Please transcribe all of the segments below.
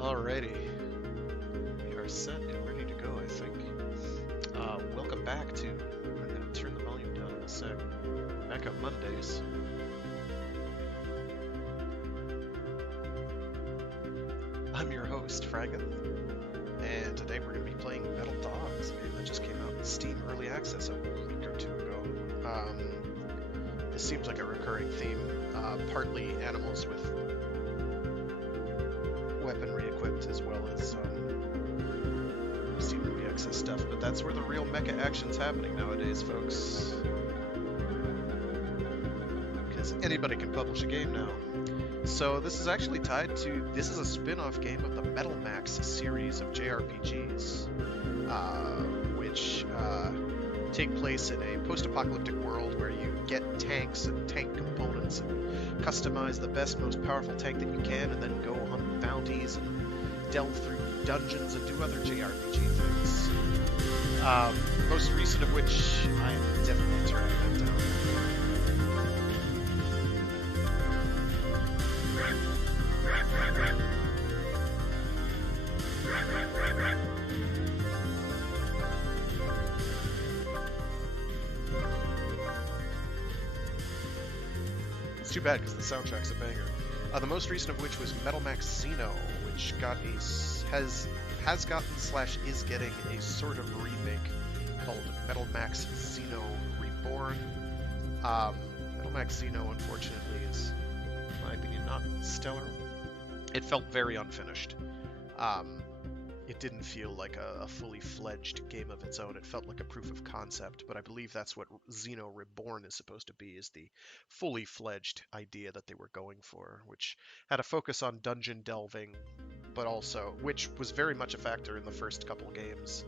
Alrighty, we are set and ready to go, I think. Welcome back to, I'm going to turn the volume down in a sec, Mecha Mondays. I'm your host, Fragan, and today we're going to be playing Metal Dogs, a game that just came out in Steam Early Access a week or two ago. This seems like a recurring theme, partly animals with weaponry equipped as well as Steam Early Access stuff, but that's where the real mecha action's happening nowadays, folks. Because anybody can publish a game now. So this is actually tied to, this is a spin-off game of the Metal Max series of JRPGs, which take place in a post-apocalyptic world where you get tanks and tank components and customize the best, most powerful tank that you can, and then go hunt bounties and delve through dungeons and do other JRPG things. Most recent of which I am definitely turning that down. It's too bad because the soundtrack's a banger. The most recent of which was Metal Max Xeno, which got has gotten / is getting a sort of remake called Metal Max Xeno Reborn. Metal Max Xeno, unfortunately, is, in my opinion, not stellar. It felt very unfinished. It didn't feel like a fully fledged game of its own. It felt like a proof of concept, but I believe that's what Xeno Reborn is supposed to be, is the fully fledged idea that they were going for, which had a focus on dungeon delving, but also, which was very much a factor in the first couple games.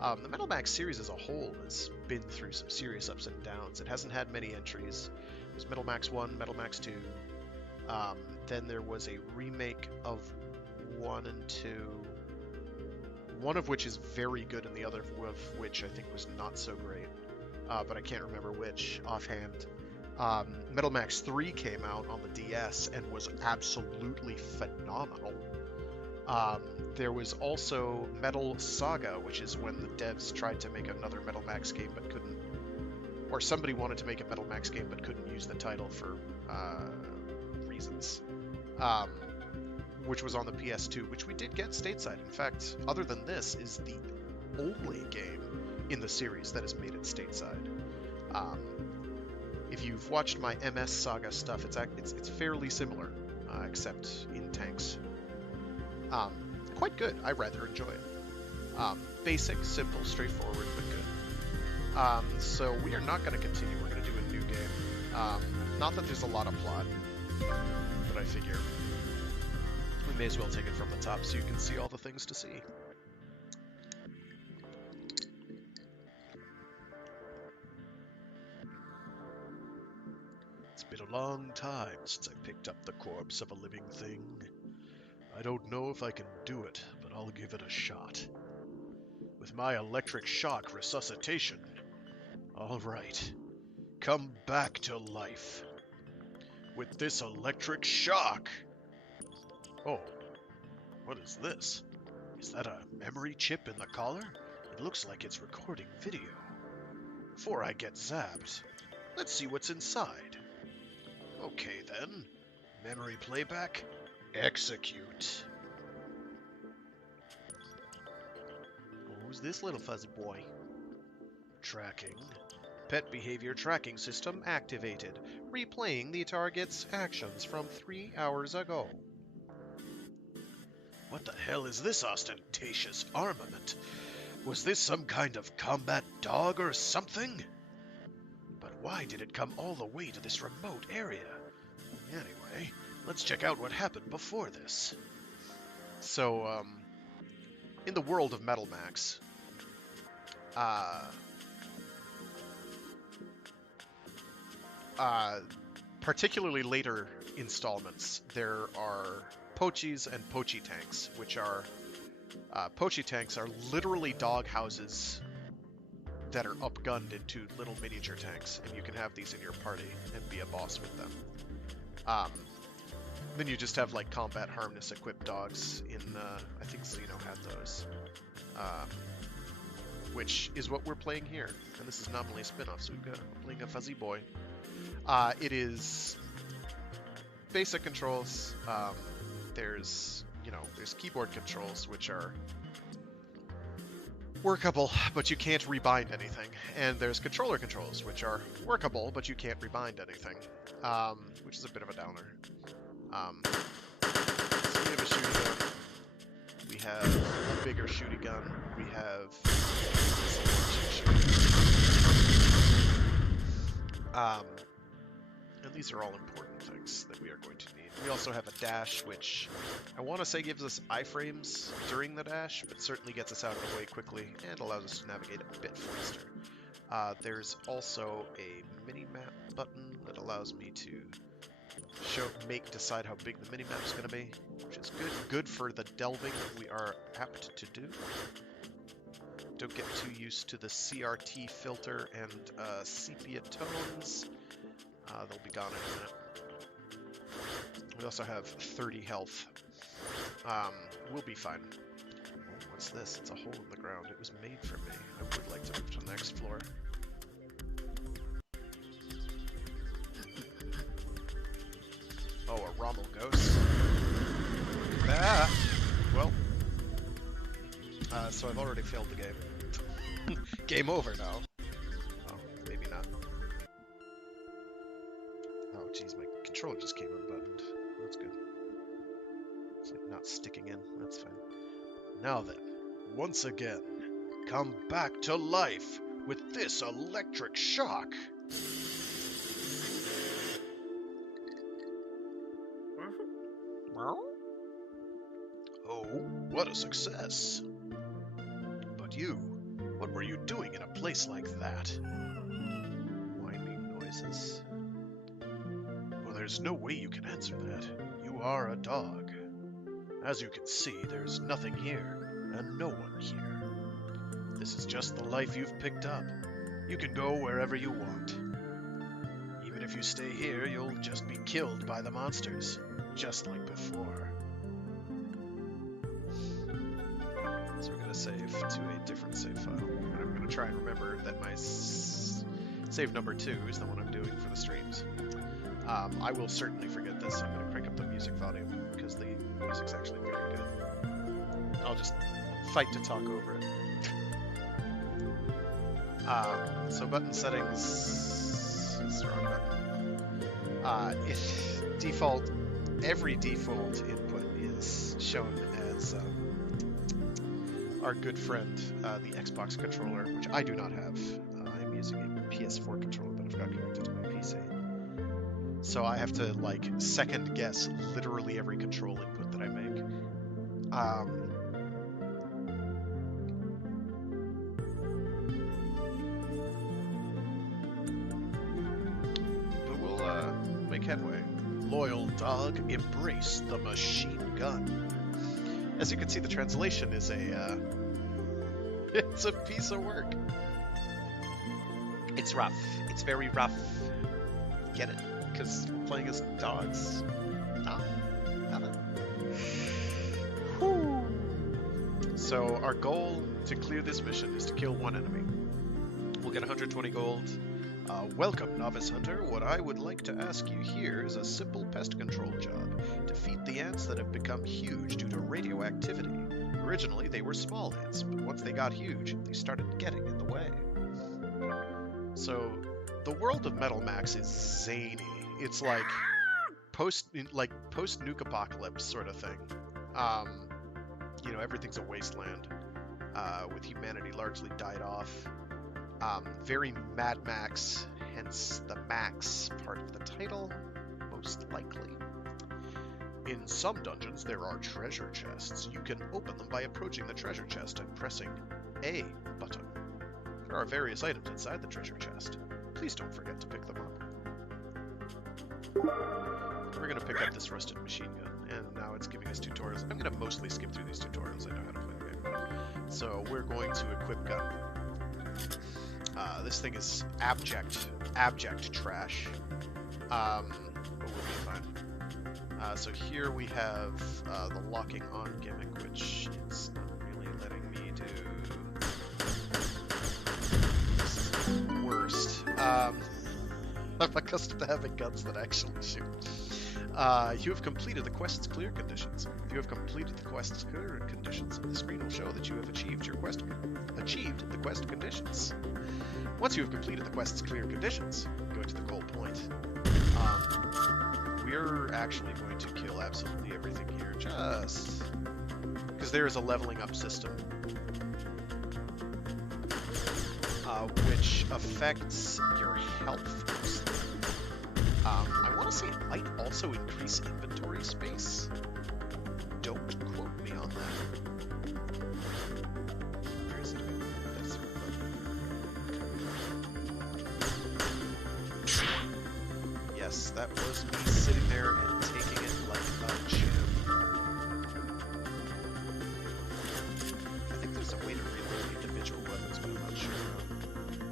The Metal Max series as a whole has been through some serious ups and downs. It hasn't had many entries. There's Metal Max 1, Metal Max 2, then there was a remake of 1 and 2, one of which is very good and the other of which I think was not so great, but I can't remember which offhand. Metal Max 3 came out on the DS and was absolutely phenomenal. There was also Metal Saga, which is when the devs tried to make another Metal Max game but couldn't, or somebody wanted to make a Metal Max game but couldn't use the title for reasons. Which was on the PS2, which we did get stateside. In fact, other than this, is the only game in the series that has made it stateside. If you've watched my MS Saga stuff, it's fairly similar, except in tanks. Quite good. I rather enjoy it. Basic, simple, straightforward, but good. So we are not going to continue. We're going to do a new game. Not that there's a lot of plot, but I figure we may as well take it from the top so you can see all the things to see. It's been a long time since I picked up the corpse of a living thing. I don't know if I can do it, but I'll give it a shot. With my electric shock resuscitation. All right. Come back to life. With this electric shock. Oh, what is this? Is that a memory chip in the collar? It looks like it's recording video. Before I get zapped, let's see what's inside. Okay then, memory playback, execute. Who's this little fuzzy boy? Tracking. Pet behavior tracking system activated. Replaying the target's actions from 3 hours ago. What the hell is this ostentatious armament? Was this some kind of combat dog or something? But why did it come all the way to this remote area? Anyway, let's check out what happened before this. So, in the world of Metal Max, particularly later installments, there are Pochis and Pochi tanks, which are Pochi tanks are literally dog houses that are upgunned into little miniature tanks, and you can have these in your party and be a boss with them. Then you just have like combat harness equipped dogs in, I think Xeno had those. Which is what we're playing here. And this is nominally a spin-off, so we're playing a fuzzy boy. It is basic controls. There's keyboard controls, which are workable, but you can't rebind anything. And there's controller controls, which are workable, but you can't rebind anything. Which is a bit of a downer. So we have a shooting gun. We have a bigger shooting gun. We have and these are all important things that we are going to need. We also have a dash, which I want to say gives us iframes during the dash, but certainly gets us out of the way quickly and allows us to navigate a bit faster. There's also a mini-map button that allows me to decide how big the mini-map is going to be, which is good for the delving that we are apt to do. Don't get too used to the CRT filter and sepia tones. They'll be gone in a minute. We also have 30 health. We'll be fine. What's this? It's a hole in the ground. It was made for me. I would like to move to the next floor. Oh, a Rommel ghost. Ah! Well. So I've already failed the game. Game over now. Oh, maybe not. Oh, jeez, my controller just came unbuttoned. That's good. It's like not sticking in. That's fine. Now then, once again, come back to life with this electric shock. Oh, what a success. But you, what were you doing in a place like that? Whining noises. Well, there's no way you can answer that. You are a dog. As you can see, there's nothing here, and no one here. This is just the life you've picked up. You can go wherever you want. Even if you stay here, you'll just be killed by the monsters, just like before. So we're going to save to a different save file. And I'm going to try and remember that my save number 2 is the one I'm doing for the streams. I will certainly forget this. I'm going to crank up the music volume because the music's actually very good. I'll just fight to talk over it. So button settings is the wrong button. Every default input is shown as our good friend, the Xbox controller, which I do not have. I'm using a PS4 controller that I've got connected to my PC. So I have to, like, second guess literally every control input that I make. But we'll make headway. Loyal dog, embrace the machine gun. As you can see, the translation is it's a piece of work. It's rough. It's very rough. Get it? Because we're playing as dogs. No? Nothing. Whew. So our goal to clear this mission is to kill one enemy. We'll get 120 gold. Welcome, Novice Hunter. What I would like to ask you here is a simple pest control job. Defeat the ants that have become huge due to radioactivity. Originally, they were small ants, but once they got huge, they started getting in the way. So, the world of Metal Max is zany. It's like post-nuke apocalypse sort of thing. You know, everything's a wasteland, with humanity largely died off. Very Mad Max, hence the Max part of the title, most likely. In some dungeons, there are treasure chests. You can open them by approaching the treasure chest and pressing A button. There are various items inside the treasure chest. Please don't forget to pick them up. We're going to pick up this rusted machine gun, and now it's giving us tutorials. I'm going to mostly skip through these tutorials. I know how to play the game. So we're going to equip gun. This thing is abject trash. But we'll be fine. So here we have the locking on gimmick, which is not really letting me do. This is the worst. I'm accustomed to having guns that actually shoot. You have completed the quest's clear conditions. If you have completed the quest's clear conditions, the screen will show that you have achieved the quest conditions. Once you have completed the quest's clear conditions, go to the goal point. We're actually going to kill absolutely everything here, just because there is a leveling up system, which affects your health mostly. I want to say it might also increase inventory space. Don't quote me on that. Where is it? That's yes, that was me sitting there and taking it like a champ. I think there's a way to reload individual weapons, but I'm not sure.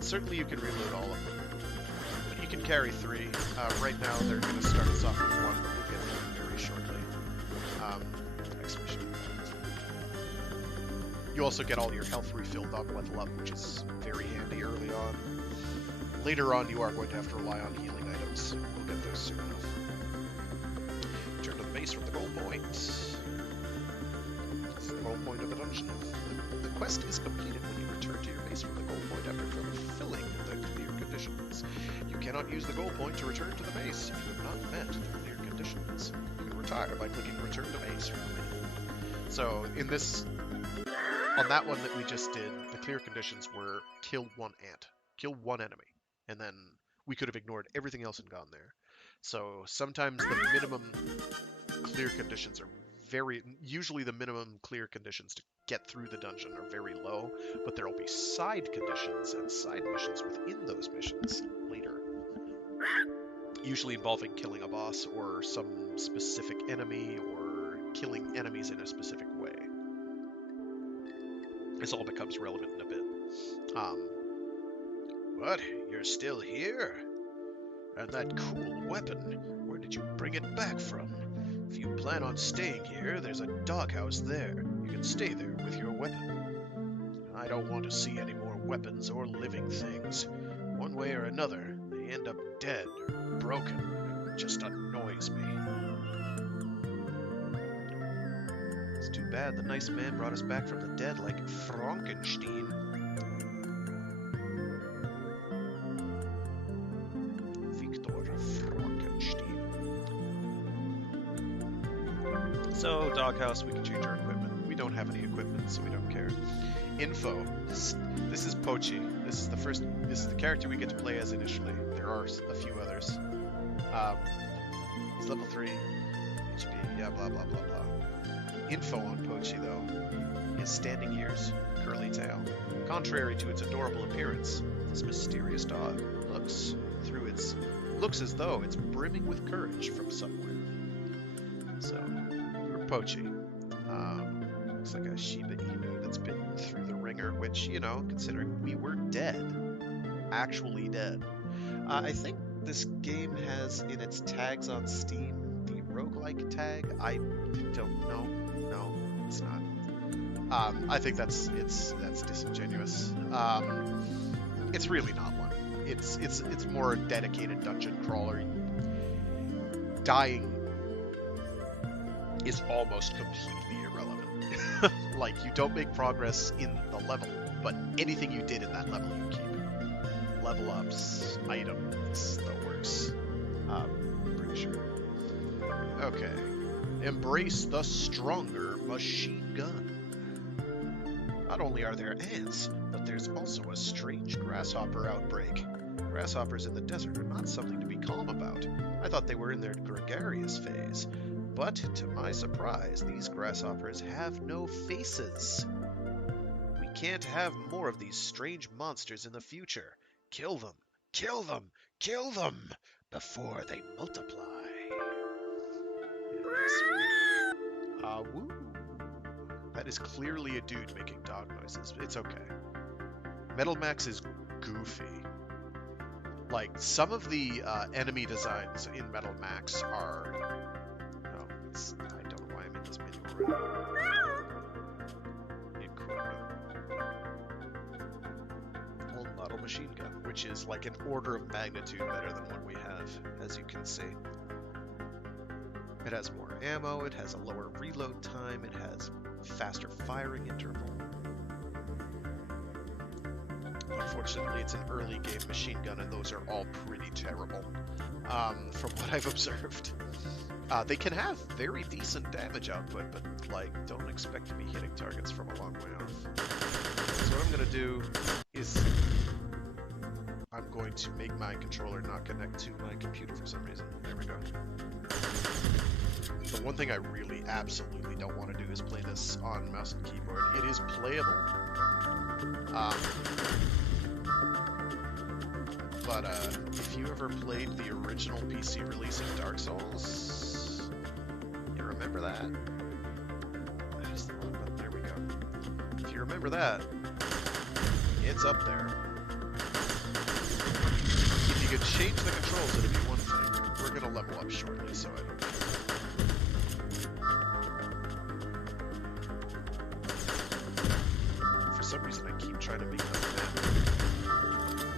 Certainly you can reload all of them. But you can carry 3. Right now they're going to start us off with 1, but we'll get to it very shortly. Next mission. You also get all your health refilled on level up, which is very handy early on. Later on, you are going to have to rely on healing items. We'll get those soon enough. Return to the base from the goal point. This is the goal point of a dungeon. The quest is completed when you return to your base from the goal point after fulfilling the clear conditions. You cannot use the goal point to return to the base if you have not met the clear conditions. You can retire by clicking Return to Base from the menu. So, in this... on that one that we just did, the clear conditions were kill 1 ant. Kill 1 enemy. And then we could have ignored everything else and gone there. So sometimes the minimum clear conditions are usually the minimum clear conditions to get through the dungeon are very low, but there will be side conditions and side missions within those missions later. Usually involving killing a boss or some specific enemy or killing enemies in a specific way. This all becomes relevant in a bit. What? You're still here? And that cool weapon, where did you bring it back from? If you plan on staying here, there's a doghouse there. You can stay there with your weapon. I don't want to see any more weapons or living things. One way or another, they end up dead or broken. It just annoys me. It's too bad the nice man brought us back from the dead like Frankenstein. So, doghouse, we can change our equipment. We don't have any equipment, so we don't care. Info. This is Pochi. This is the character we get to play as initially. There are a few others. He's level 3. HP, yeah, blah, blah, blah, blah. Info on Pochi, though. His standing ears, curly tail. Contrary to its adorable appearance, this mysterious dog looks as though it's brimming with courage from somewhere. So, Pochi. Looks like a Shiba Inu that's been through the ringer, which, you know, considering we were dead, actually dead. I think this game has in its tags on Steam the roguelike tag. I don't know. No, it's not. I think that's disingenuous. It's really not one. It's more a dedicated dungeon crawler. Dying is almost completely irrelevant. Like, you don't make progress in the level, but anything you did in that level you keep. Level ups, items, the works. Pretty sure. Okay. Embrace the stronger machine gun. Not only are there ants, but there's also a strange grasshopper outbreak. Grasshoppers in the desert are not something to be calm about. I thought they were in their gregarious phase. But, to my surprise, these grasshoppers have no faces. We can't have more of these strange monsters in the future. Kill them! Kill them! Kill them! Before they multiply. Woo! That is clearly a dude making dog noises. It's okay. Metal Max is goofy. Like, some of the enemy designs in Metal Max are... I don't know why I'm in this menu already. Equipment. Old model machine gun, which is like an order of magnitude better than what we have, as you can see. It has more ammo, it has a lower reload time, it has faster firing interval. Unfortunately, it's an early game machine gun, and those are all pretty terrible, from what I've observed. They can have very decent damage output, but like, don't expect to be hitting targets from a long way off. So what I'm gonna do is I'm going to make my controller not connect to my computer for some reason. There we go. The one thing I really absolutely don't want to do is play this on mouse and keyboard. It is playable. But if you ever played the original PC release of Dark Souls, you remember that? I just the wrong button. There we go. If you remember that, it's up there. If you could change the controls, it'd be one thing. We're gonna level up shortly, so I don't. For some reason, I keep trying to make the map.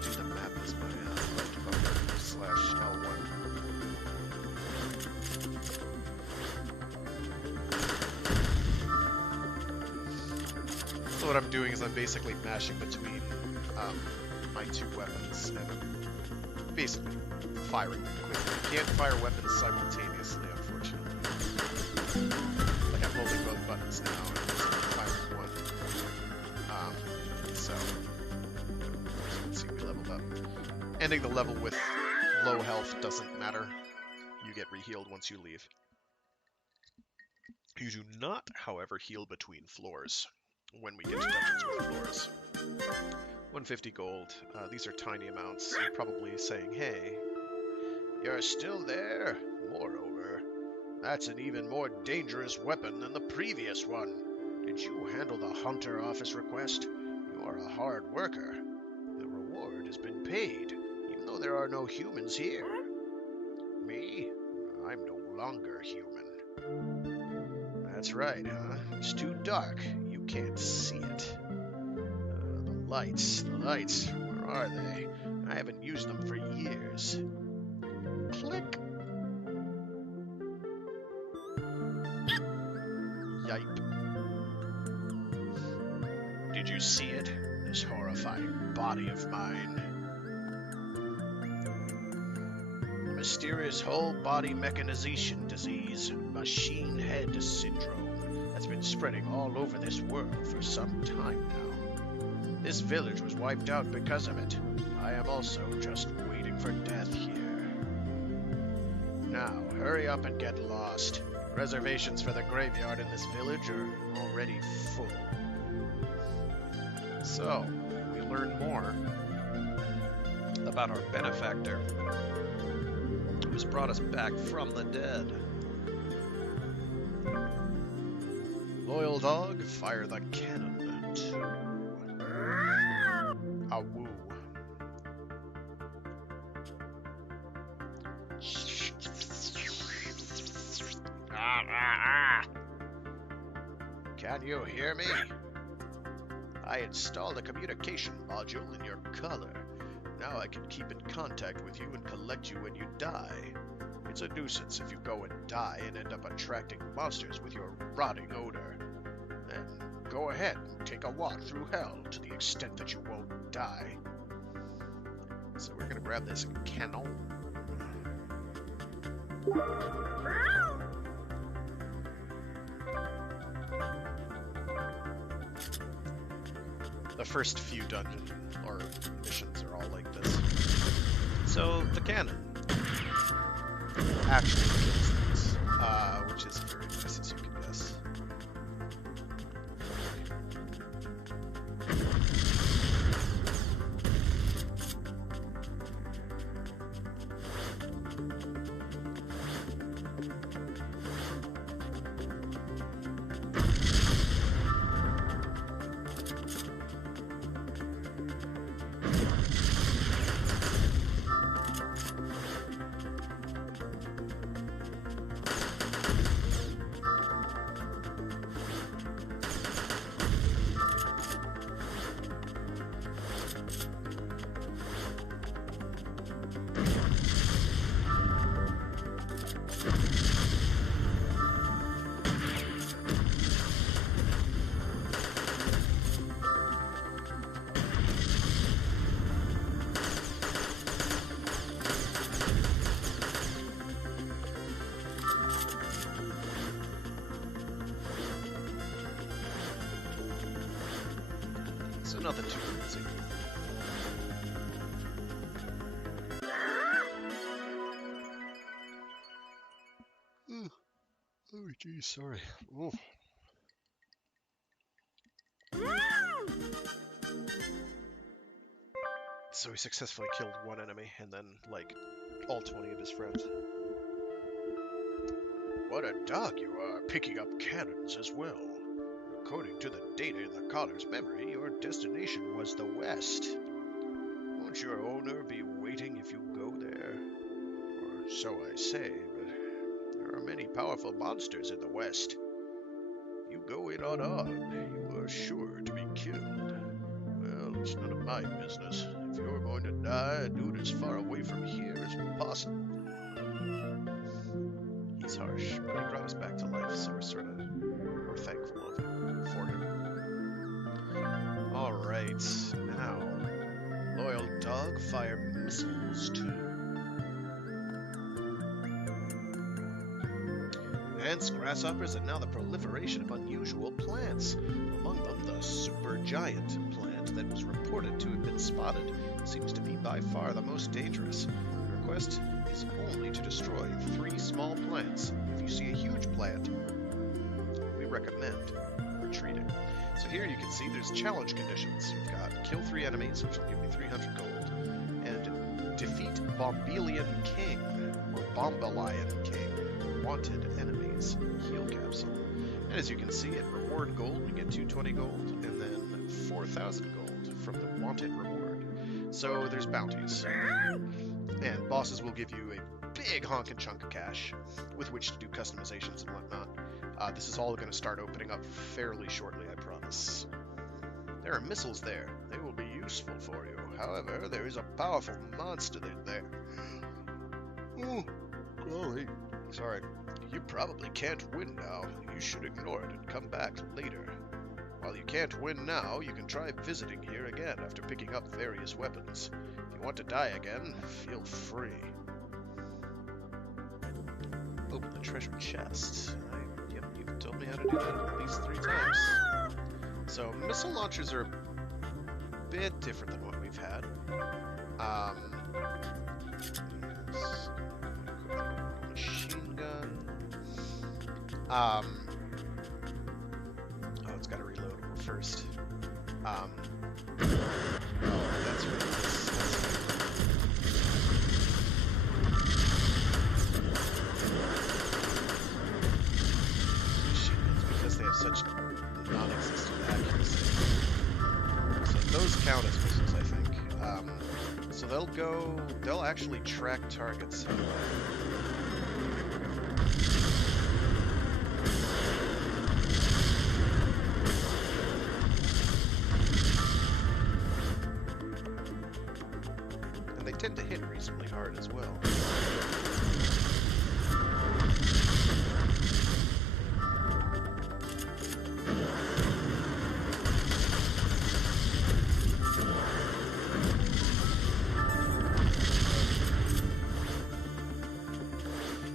Do the map as my left bumper slash L1. So what I'm doing is I'm basically mashing between my two weapons and basically firing them quickly. You can't fire weapons simultaneously, unfortunately. Like I'm holding both buttons now and firing one. So let's see, we leveled up. Ending the level with low health doesn't matter. You get re-healed once you leave. You do not, however, heal between floors when we get to dungeons with floors. 150 gold. These are tiny amounts. You're probably saying, hey, you're still there? Moreover, that's an even more dangerous weapon than the previous one. Did you handle the Hunter office request? You are a hard worker. The reward has been paid, even though there are no humans here. Me? I'm no longer human. That's right, huh? It's too dark. You can't see it. The lights, where are they? I haven't used them for years. Click. Yipe. Did you see it? This horrifying body of mine. The mysterious whole body mechanization disease, machine head syndrome, has been spreading all over this world for some time now. This village was wiped out because of it. I am also just waiting for death here. Now, hurry up and get lost. Reservations for the graveyard in this village are already full. So, we learn more about our benefactor, who's brought us back from the dead. Loyal dog, fire the cannon. A woo. Can you hear me? I installed a communication module in your collar. Now I can keep in contact with you and collect you when you die. It's a nuisance if you go and die and end up attracting monsters with your rotting odor. Then go ahead and take a walk through hell to the extent that you won't die. So we're gonna grab this cannon. The first few dungeons or missions are all like this. So the cannon actually kills things, which is very nice, as you can guess. but nothing too crazy. Oh, geez, sorry. Oh. So he successfully killed one enemy, and then, like, all 20 of his friends. What a dog you are, picking up cannons as well. According to the data in the collar's memory, your destination was the West. Won't your owner be waiting if you go there? Or so I say, but there are many powerful monsters in the West. You go in unarmed, you are sure to be killed. Well, it's none of my business. If you're going to die, do it as far away from here as possible. He's harsh, but he brought us back to life, so we're thankful for him. Alright, now, loyal dog, fire missiles too. Ants, grasshoppers, and now the proliferation of unusual plants. Among them, the supergiant plant that was reported to have been spotted seems to be by far the most dangerous. The request is only to destroy 3 small plants. If you see a huge plant, we recommend retreating. So here you can see there's challenge conditions. You've got kill 3 enemies, which will give you 300 gold, and defeat Bombelian King, or Bombalion King, wanted enemies, heal capsule. And as you can see, at reward gold, we get 220 gold, and then 4,000 gold from the wanted reward. So there's bounties. And bosses will give you a big honkin' chunk of cash with which to do customizations and whatnot. This is all going to start opening up fairly shortly, I promise. There are missiles there. They will be useful for you. However, there is a powerful monster there. Oh, golly. Sorry. You probably can't win now. You should ignore it and come back later. While you can't win now, you can try visiting here again after picking up various weapons. If you want to die again, feel free. Open the treasure chest. Yep, you've told me how to do that at least 3 times. So, missile launchers are a bit different than what we've had. Machine gun. Oh, it's got to reload first. Oh, that's what it is. Machine guns, because they have such non-existent accuracy. So those count as missiles, I think. So they'll actually track targets. And they tend to hit reasonably hard as well.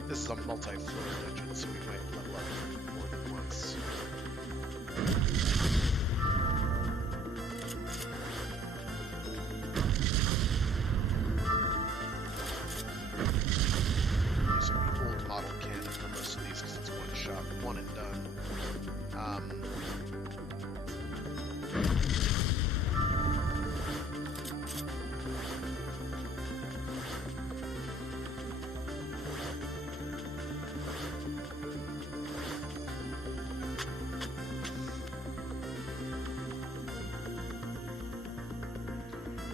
This is a multi-floor dungeon, so we might level up more than once. Using the old model cannon for most of these because it's one shot, one and done.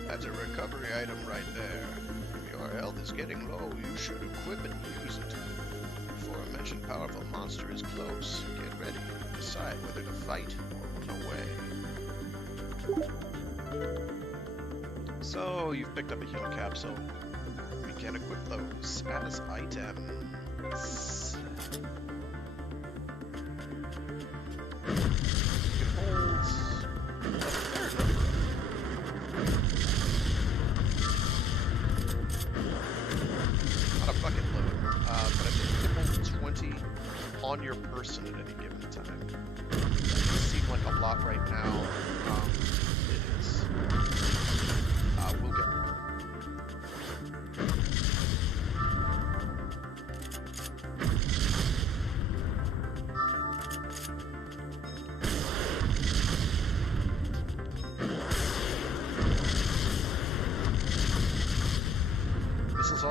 That's a recovery item right there. If your health is getting low, you should equip and use it. The aforementioned powerful monster is close. Get ready. Decide whether to fight or run away. So, you've picked up a heal capsule. We can equip those as items. You can hold a fair number of not a bucket load, but I think you can hold 20 on your person at any given time. That doesn't seem like a lot right now. It is.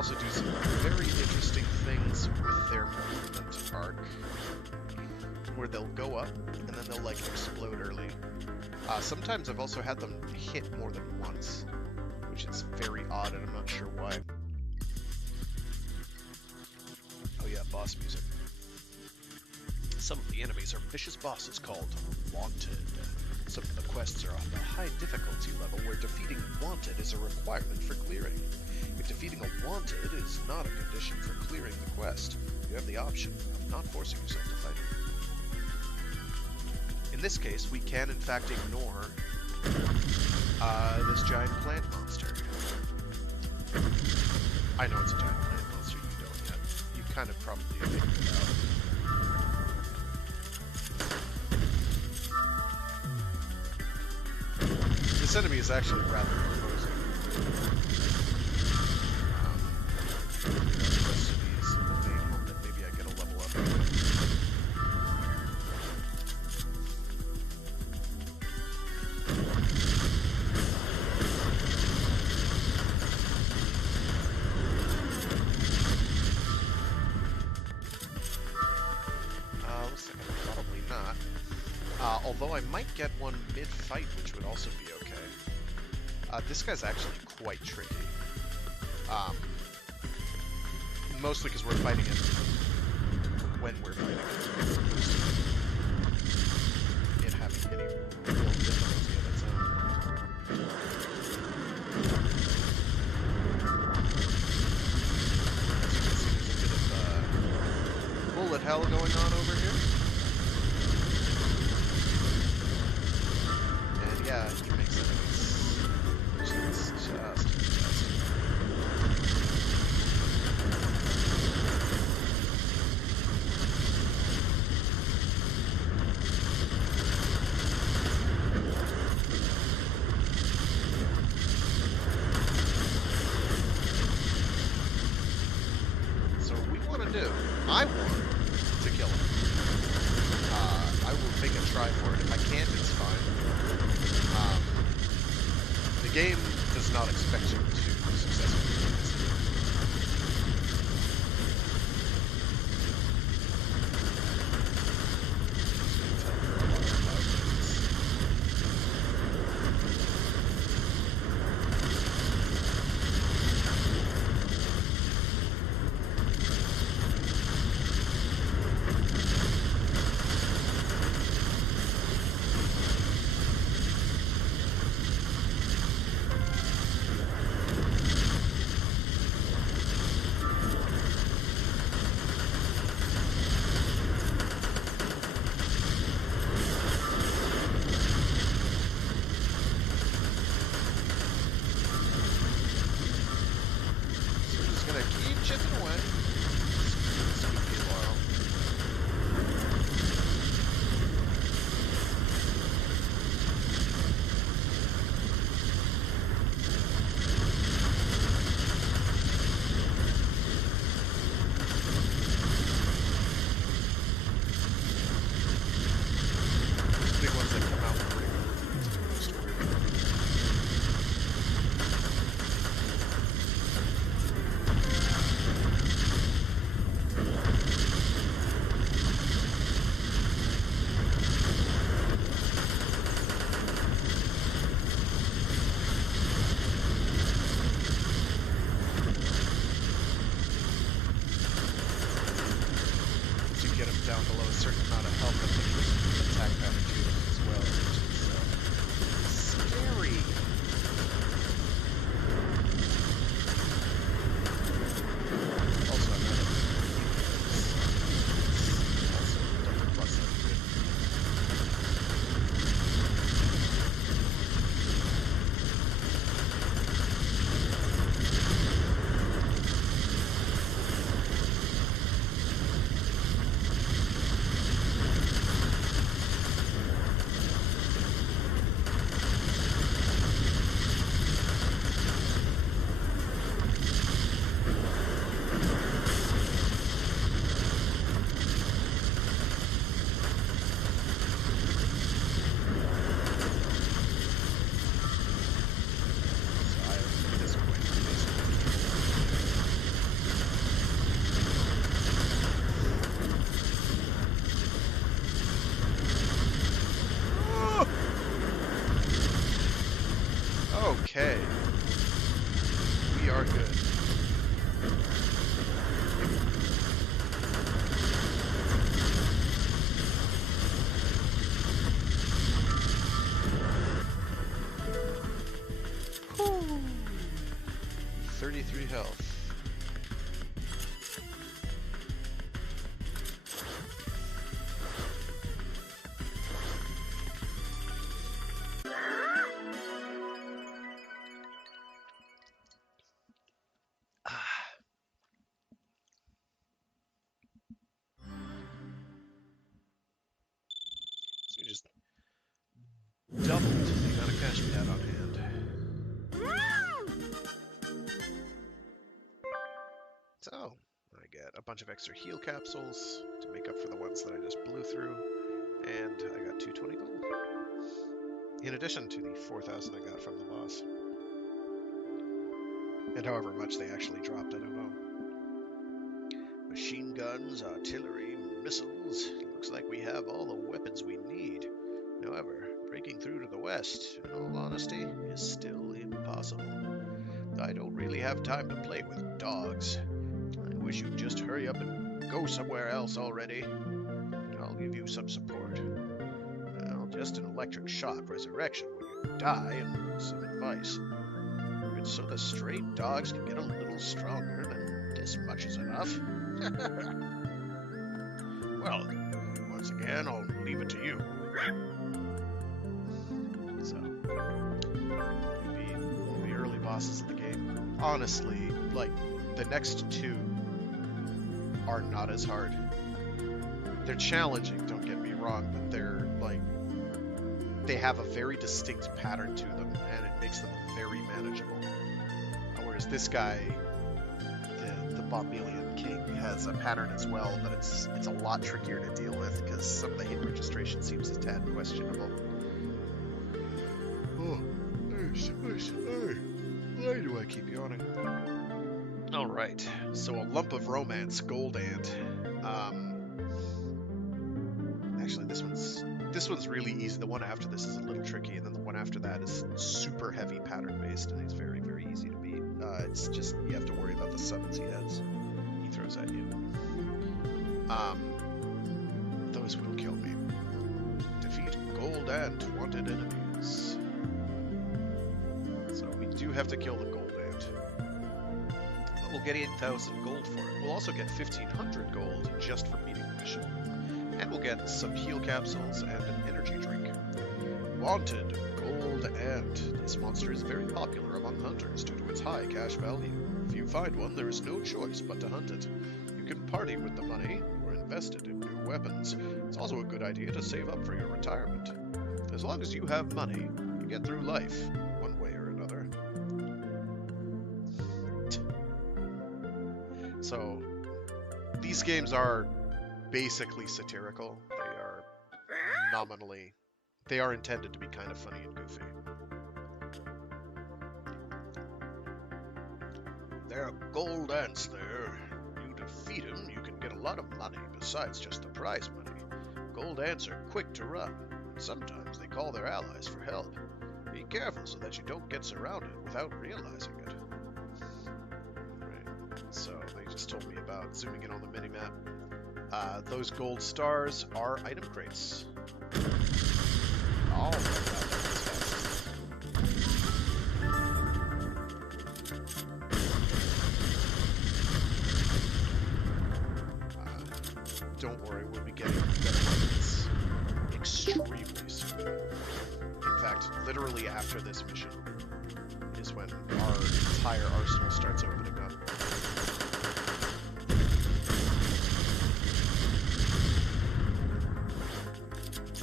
also do some very interesting things with their movement arc, where they'll go up and then they'll like explode early. Sometimes I've also had them hit more than once, which is very odd, and I'm not sure why. Oh yeah, boss music. Some of the enemies are vicious bosses called Wanted. Some of the quests are on a high difficulty level where defeating Wanted is a requirement for clearing. If defeating a Wanted is not a condition for clearing the quest, you have the option of not forcing yourself to fight it. In this case, we can in fact ignore this giant plant monster. I know it's a giant plant monster, you don't yet. You kind of probably figured it out. This enemy is actually rather imposing. The rest of these, the main one, that maybe I get a level up. Looks like I'm probably not. Although I might get one mid-fight, which would also be okay. This guy's actually quite tricky. Mostly because we're fighting him when we're fighting him, as opposed to it having any real difficulty of its own. As you can see, there's a bit of bullet hell going on over here. And yeah, he makes enemies. Just fantastic. So what we want to do, I want to kill him. I will make a try for it. If I can't, it's fine. The game does not expect you to successfully do this. Down below a certain amount of health, I think there's attack pattern to it as well, which is scary. Also, I'm not also double plus that to it. get a bunch of extra heal capsules to make up for the ones that I just blew through, and I got 220 gold. In addition to the 4,000 I got from the boss. And however much they actually dropped, I don't know. Machine guns, artillery, missiles. Looks like we have all the weapons we need. However, breaking through to the west, in all honesty, is still impossible. I don't really have time to play with dogs. I wish you'd just hurry up and go somewhere else already. I'll give you some support. Well, just an electric shock resurrection when you die and some advice. So the stray dogs can get a little stronger, then this much is enough. Well, once again, I'll leave it to you. So, the early bosses of the game. Honestly, like, the next two are not as hard. They're challenging, don't get me wrong, but they're, like, they have a very distinct pattern to them, and it makes them very manageable. Whereas this guy, the Bombelian King, has a pattern as well, but it's a lot trickier to deal with because some of the hit registration seems a tad questionable. Oh, why do I keep yawning? Alright, so a lump of romance, gold ant. Actually, this one's really easy. The one after this is a little tricky, and then the one after that is super heavy pattern based, and it's very, very easy to beat. It's just, you have to worry about the summons he throws at you. Those will kill me. Defeat gold ant wanted enemies. So we do have to kill the gold ant. But we'll get 8,000 gold for it. We'll also get 1,500 gold just for beating the mission. And we'll get some heal capsules and an energy drink. Wanted gold ant. This monster is very popular among hunters due to its high cash value. If you find one, there is no choice but to hunt it. You can party with the money or invest it in new weapons. It's also a good idea to save up for your retirement. As long as you have money, you get through life, one way or another. So, these games are basically satirical. They are intended to be kind of funny and goofy. There are gold ants there. You defeat them, you can get a lot of money besides just the prize money. Gold ants are quick to run. Sometimes they call their allies for help. Be careful so that you don't get surrounded without realizing it. Right, so they just told me about zooming in on the minimap. Those gold stars are item crates. Oh, don't worry, we'll be getting better weapons extremely soon. In fact, literally after this mission is when our entire arsenal starts opening up.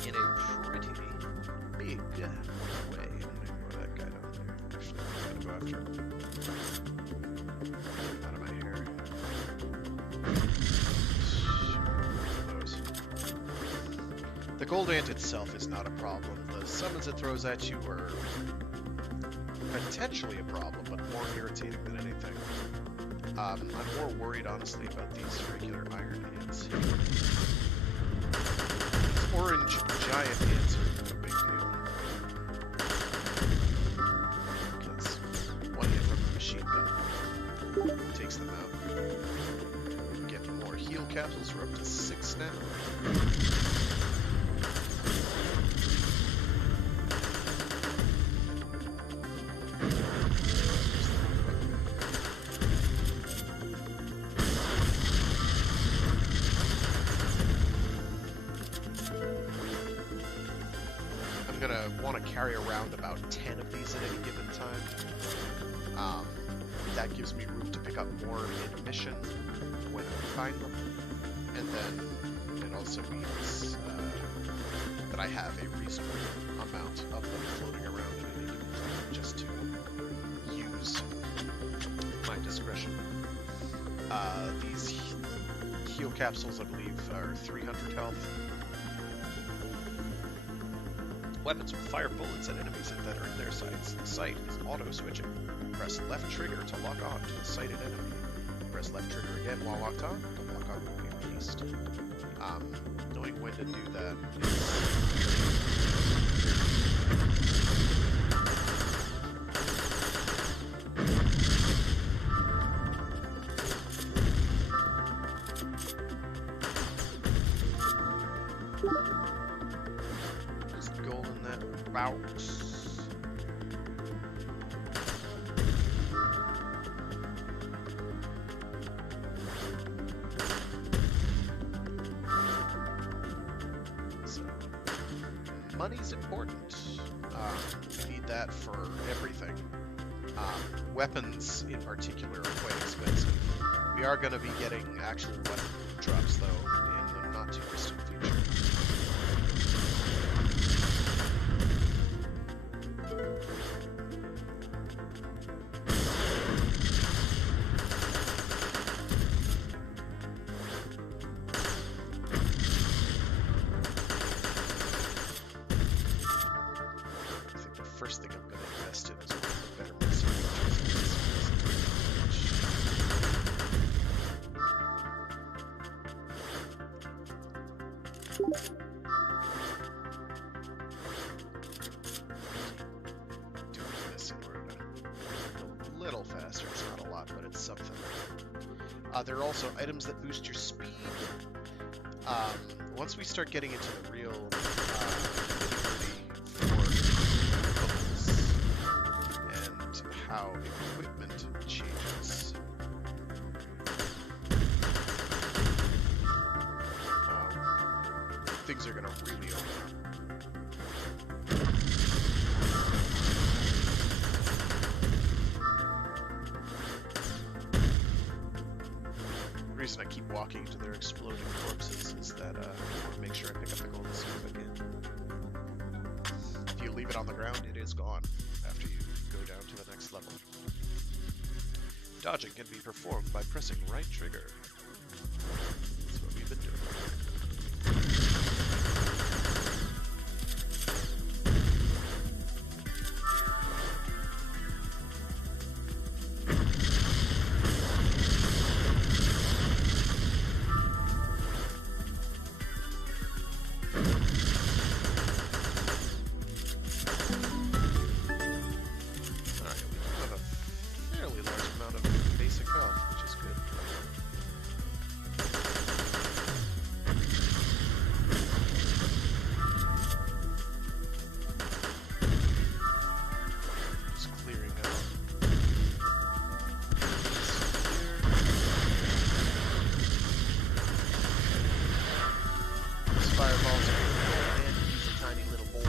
In a pretty big way. I'm gonna ignore that guy down there. Actually, I'm gonna go after him. Out of my hair. The gold ant itself is not a problem. The summons it throws at you are potentially a problem, but more irritating than anything. I'm more worried, honestly, about these regular iron ants. Orange giant ants are no big deal. Because one hit from a machine gun takes them out. Get more heal capsules. We're up to 6 now. Carry around about 10 of these at any given time. That gives me room to pick up more mid-mission when I find them, and then it also means that I have a reasonable amount of them floating around at any given time, just to use my discretion. heal capsules, I believe, are 300 health. Weapons will fire bullets at enemies that are in their sights. The sight is auto-switching. Press left trigger to lock on to a sighted enemy. Press left trigger again while locked on. The lock on will be released. Knowing when to do that is goal in that bout. Money's important. We need that for everything. Weapons, in particular, are quite expensive. We are going to be getting actual weapon drops, though, in the not-too-distant future. First thing I'm going to invest in is one of the better missile doing this in order to a little faster. It's not a lot, but it's something. There are also items that boost your speed. Once we start getting into the real how equipment changes. Things are going to really open up. The reason I keep walking into their exploding corpses is that I want to make sure I pick up the gold as soon as I can. If you leave it on the ground, it is gone after you go down to the next level. Dodging can be performed by pressing right trigger. That's what we've been doing. Fireballs are and he's a tiny little boy.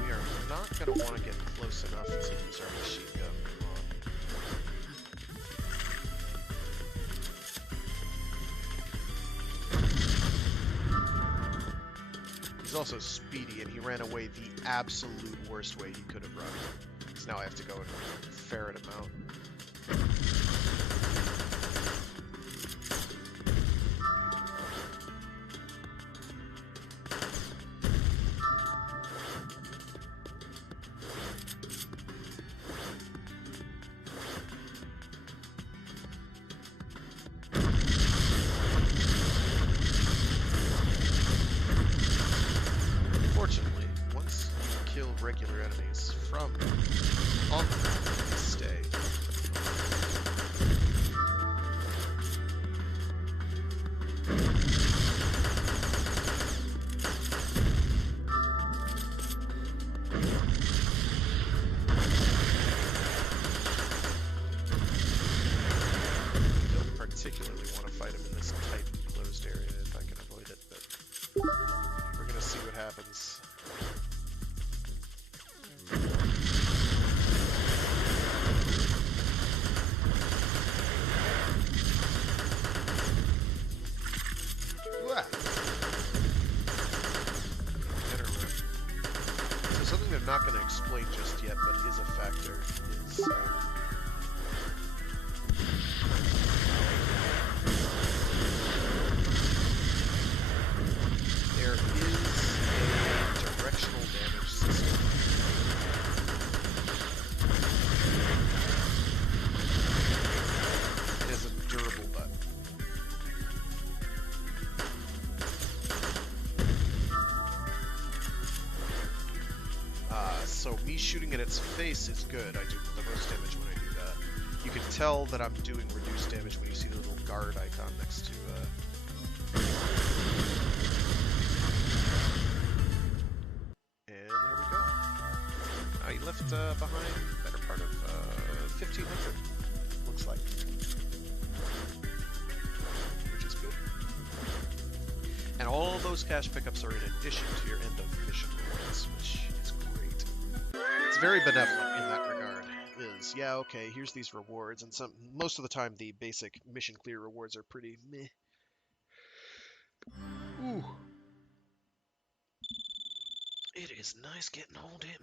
We are not going to want to get close enough to use our machine gun on. He's also speedy, and he ran away the absolute worst way he could have run. So now I have to go and ferret him out. Fortunately, once you kill regular enemies from on the ground, they stay. Don't particularly want to fight him in this tight enclosed area if I can avoid it, but we're gonna see what happens. something they're not going to explain just yet, but is a factor, is there is a directional damage system. It is a durable button. So me shooting at its face is good. I do the most damage when I do that. You can tell that I'm doing reduced damage when you see the little guard icon next to and there we go. I left behind the better part of 1,500, looks like. Which is good. And all those cash pickups are in addition to your end of mission rewards, which is great. It's very benevolent in that regard. Is, yeah, okay, here's these rewards, and most of the time the basic mission clear rewards are pretty meh. Ooh. It is nice getting hold of him.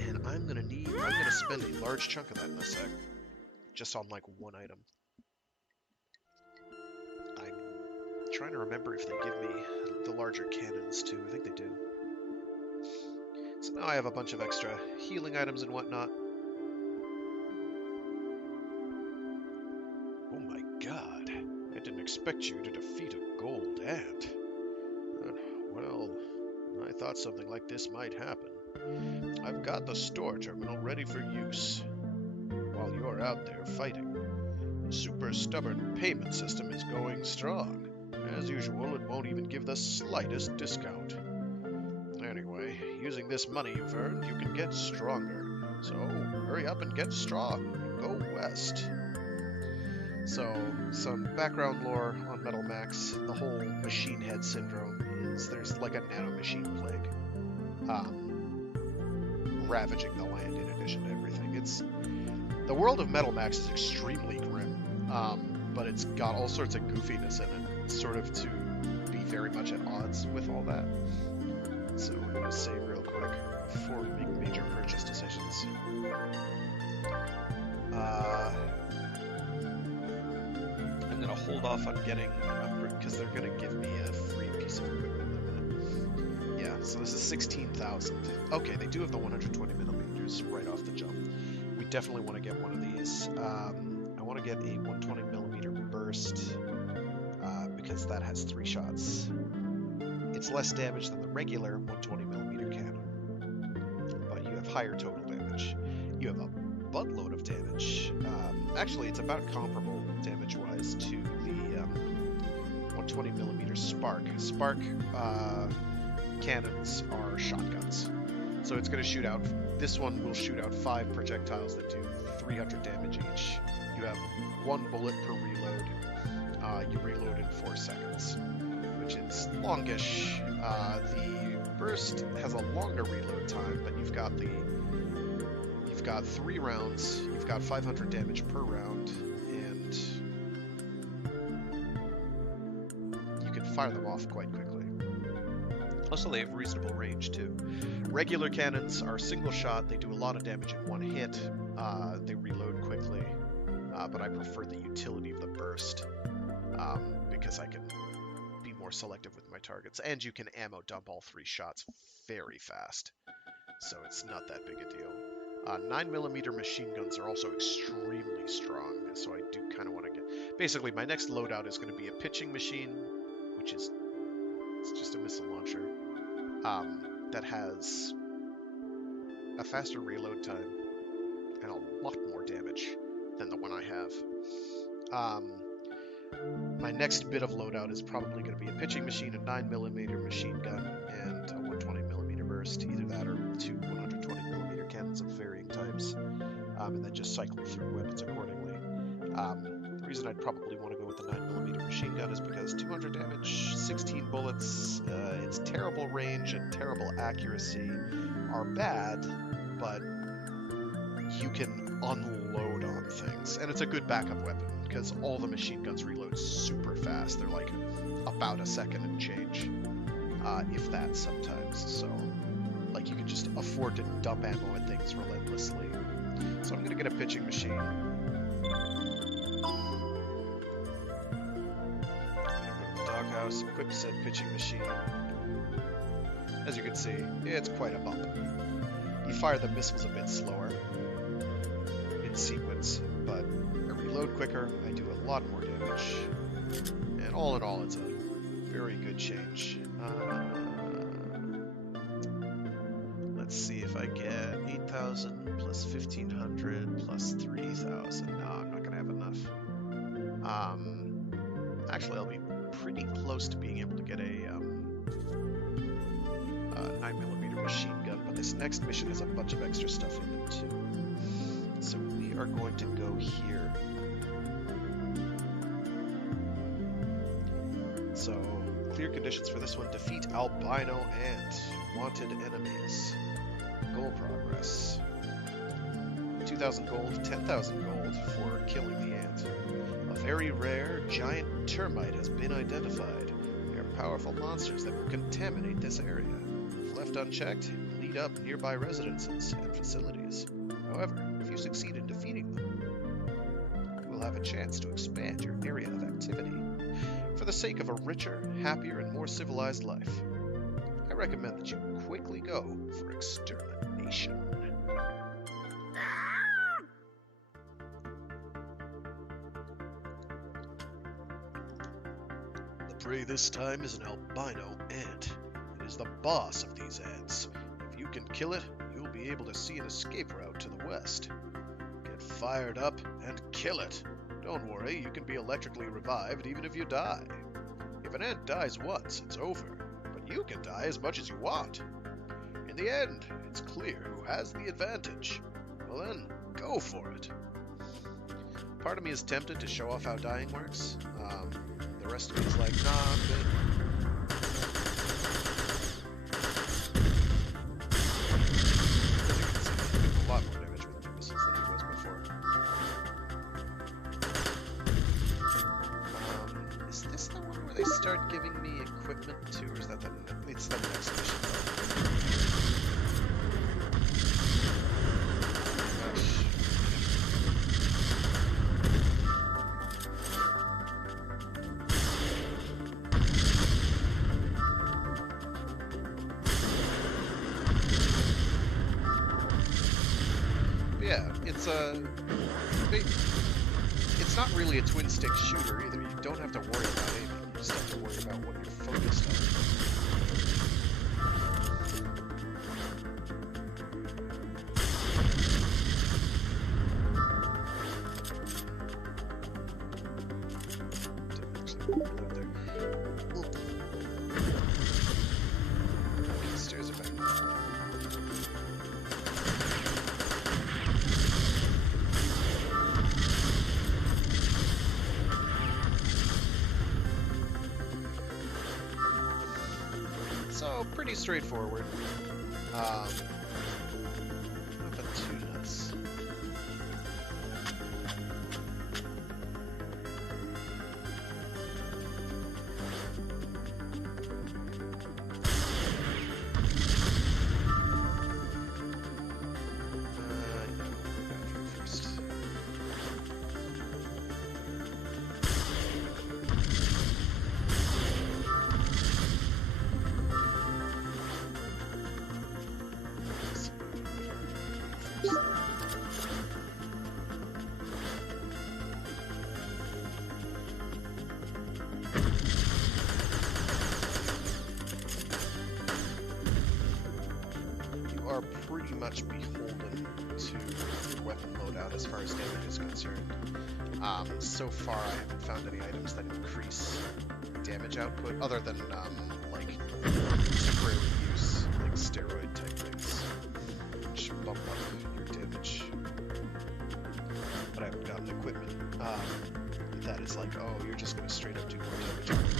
And I'm gonna spend a large chunk of that in a sec. Just on like one item. I'm trying to remember if they give me the larger cannons too. I think they do. So now I have a bunch of extra healing items and whatnot. Oh my god. I didn't expect you to defeat a gold ant. Well, I thought something like this might happen. I've got the store terminal ready for use. While you're out there fighting, the super stubborn payment system is going strong. As usual, it won't even give the slightest discount. Anyway, using this money you've earned, you can get stronger. So, hurry up and get strong. Go west. So, some background lore on Metal Max. The whole machine head syndrome is there's like a nanomachine plague. Ravaging the land in addition to everything. The world of Metal Max is extremely grim, but it's got all sorts of goofiness in it, sort of to be very much at odds with all that. So I'm going to say real quick before we make major purchase decisions. I'm going to hold off on getting upgrade because they're going to give me a free piece of equipment in a minute. Yeah, so this is 16,000. Okay, they do have the 120 millimeters right off the jump. We definitely want to get one of these. I want to get a 120 millimeter burst because that has 3 shots. It's less damage than the regular 120 millimeter cannon, but you have higher total damage. You have a buttload of damage. Actually, it's about comparable damage-wise to the 120 millimeter Spark. Spark cannons are shotguns, so it's going to shoot out. This one will shoot out 5 projectiles that do 300 damage each. You have 1 bullet per reload. You reload in 4 seconds, which is longish. The burst has a longer reload time, but you've got 3 rounds. You've got 500 damage per round, and you can fire them off quite quickly. Also, they have reasonable range too. Regular cannons are single shot. They do a lot of damage in 1 hit. They reload quickly, but I prefer the utility of the burst because I can be more selective with my targets, and you can ammo dump all 3 shots very fast, so it's not that big a deal. 9mm machine guns are also extremely strong, so I do kind of want to get... Basically, my next loadout is going to be a pitching machine, which is it's just a missile launcher, that has a faster reload time and a lot more damage than the one I have. My next bit of loadout is probably going to be a pitching machine, a 9mm machine gun, and a 120mm burst, either that or 2 120mm cannons of varying types, and then just cycle through weapons accordingly. The reason I'd probably want to go with the 9mm machine gun is because 200 damage, 16 bullets, its terrible range and terrible accuracy are bad, but you can unload on things, and it's a good backup weapon because all the machine guns reload super fast. They're like about a second and change, if that sometimes. So afford to dump ammo at things relentlessly. So I'm going to get a pitching machine. Doghouse, equip said pitching machine. As you can see, it's quite a bump. You fire the missiles a bit slower in sequence, but I reload quicker, I do a lot more damage, and all in all, it's a very good change. Let's see if I get 8,000 plus 1,500 plus 3,000. No, I'm not gonna have enough. Actually, I'll be pretty close to being able to get a 9mm machine gun, but this next mission has a bunch of extra stuff in it too. So we are going to go here. So, clear conditions for this one: defeat albino ant, wanted enemies. Goal progress. 2,000 gold, 10,000 gold for killing the ant. A very rare giant termite has been identified. They are powerful monsters that will contaminate this area. If left unchecked, it will lead up nearby residences and facilities. However, if you succeed in defeating them, you will have a chance to expand your area of activity for the sake of a richer, happier, and more civilized life. I recommend that you quickly go for extermination. The prey this time is an albino ant. It is the boss of these ants. If you can kill it, you'll be able to see an escape route to the west. Get fired up and kill it. Don't worry, you can be electrically revived even if you die. If an ant dies once, it's over, but you can die as much as you want. In the end, it's clear who has the advantage. Well then, go for it. Part of me is tempted to show off how dying works. The rest of me is like, nah, I'm good. A lot more damage with missiles than he was before. Is this the one where they start giving me equipment too, or is that it's the next mission? It's not really a twin-stick shooter either. You don't have to worry about aiming. You just have to worry about what you're focused on. Okay, stairs are back. So, pretty straightforward. Nothing too nuts. First. Are pretty much beholden to your weapon loadout as far as damage is concerned. So far I haven't found any items that increase damage output other than like temporary use, like steroid type things, which bump up your damage. But I haven't gotten equipment that is like, oh, you're just going to straight up do more damage.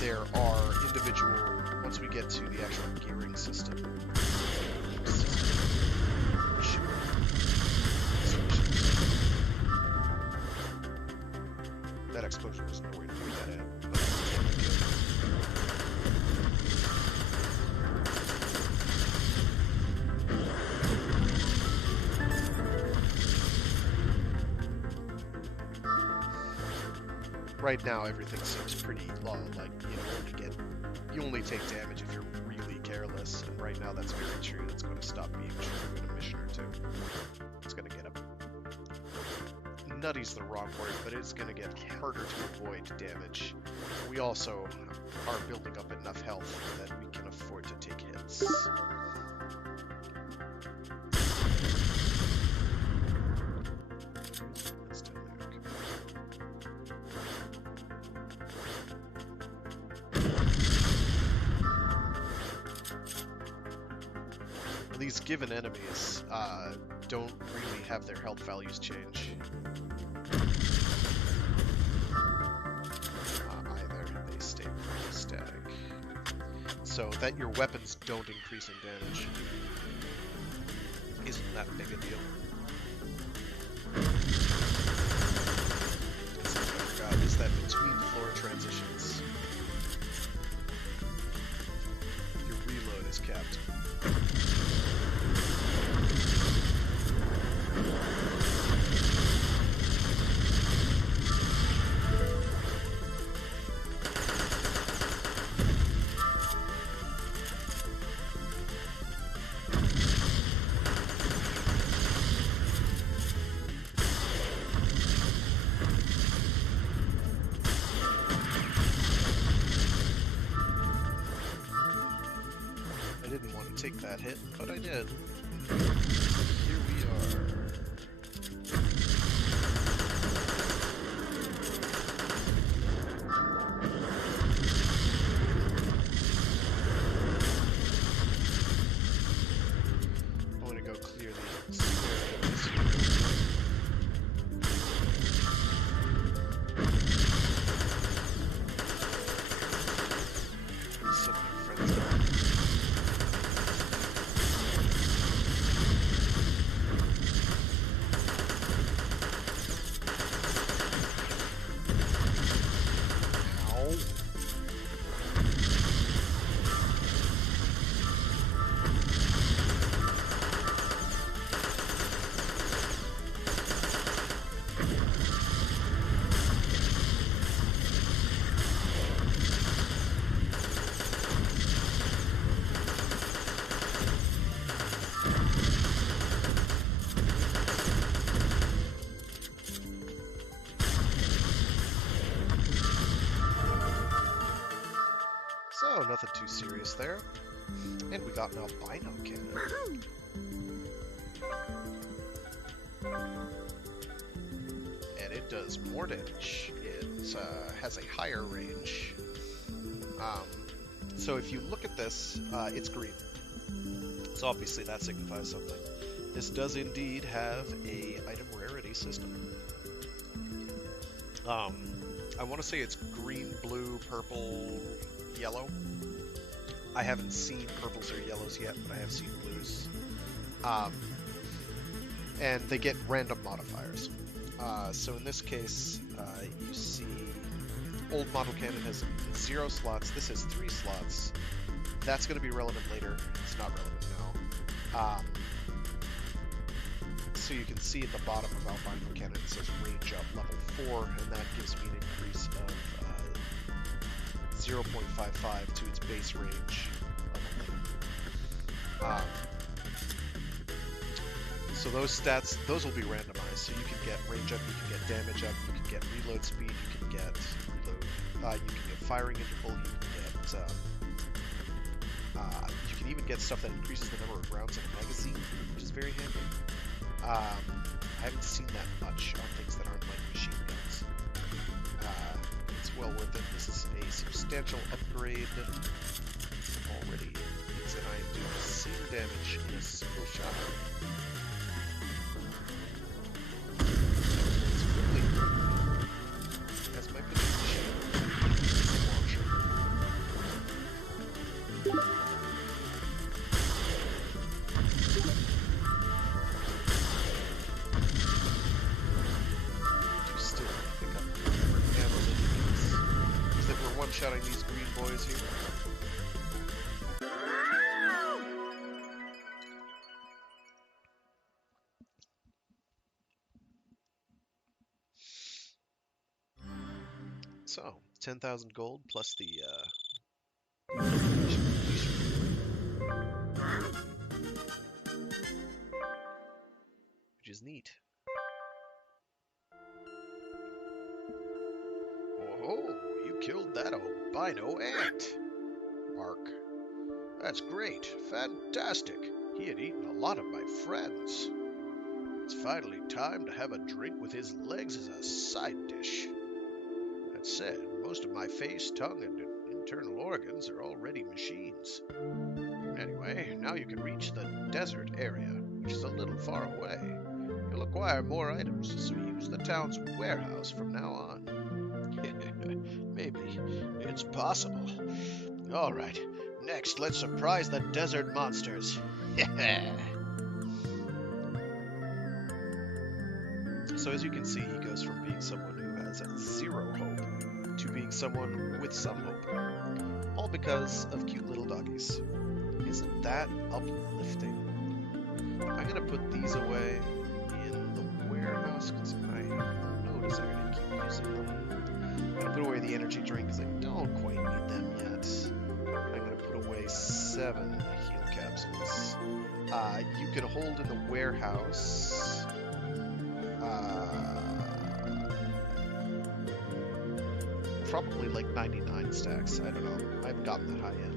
There are individual, once we get to the actual gearing system, that explosion was nowhere near that end. right now everything seems pretty low. Like, you only take damage if you're really careless, and right now that's very true. That's going to stop being true in a mission or two. It's going to get nutty's the wrong word, but it's going to get harder to avoid damage. We also are building up enough health that we can afford to take hits. That's down there. Okay. These given enemies don't really have their health values change. Either. They stay pretty static. So that your weapons don't increase in damage isn't that big a deal. Something I forgot is that between floor transitions, your reload is capped. Take that hit, but I did. Here we are. I'm going to go clear the spare enemies here. Some new friends are. So, nothing too serious there. And we got an albino cannon. And it does more damage. It has a higher range. So if you look at this, it's green. So obviously that signifies something. This does indeed have a item rarity system. I want to say it's green, blue, purple, yellow. I haven't seen purples or yellows yet, but I have seen blues. And they get random modifiers. So in this case, you see old model cannon has 0 slots. This has 3 slots. That's going to be relevant later. It's not relevant now. So you can see at the bottom of albino cannon it says range up level 4, and that gives me an increase of 0.55 to its base range level. So those stats, those will be randomized. So you can get range up, you can get damage up, you can get reload speed, you can get reload, you can get firing interval, you can even get stuff that increases the number of rounds in a magazine, which is very handy. I haven't seen that much on things that aren't like machine guns. It's well worth it. This is a substantial upgrade already. Means that I am doing the same damage in a single shot. As my pitching machine launcher. One-shotting these green boys here. So, 10,000 gold plus the, which is neat. Oh, you killed that albino ant! Mark. That's great. Fantastic. He had eaten a lot of my friends. It's finally time to have a drink with his legs as a side dish. That said, most of my face, tongue, and internal organs are already machines. Anyway, now you can reach the desert area, which is a little far away. You'll acquire more items, so use the town's warehouse from now on. Maybe. It's possible. Alright, next let's surprise the desert monsters. So as you can see, he goes from being someone who has zero hope to being someone with some hope. All because of cute little doggies. Isn't that uplifting? I'm gonna put these away in the warehouse because I have no desire to keep using them. I'm gonna put away the energy drink because I don't quite need them yet. I'm gonna put away 7 heal capsules. You can hold in the warehouse. Probably like 99 stacks. I don't know. I haven't gotten that high yet.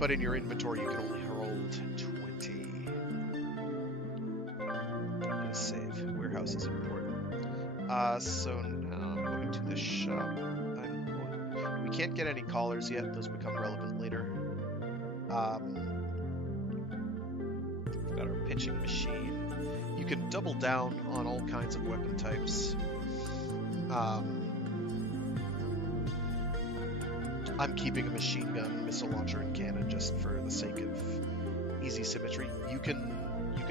But in your inventory, you can only hold 20. I'm gonna save. Warehouse is important. So now I'm going to the shop. We can't get any collars yet. Those become relevant later. We've got our pitching machine. You can double down on all kinds of weapon types. I'm keeping a machine gun, missile launcher, and cannon just for the sake of easy symmetry. You can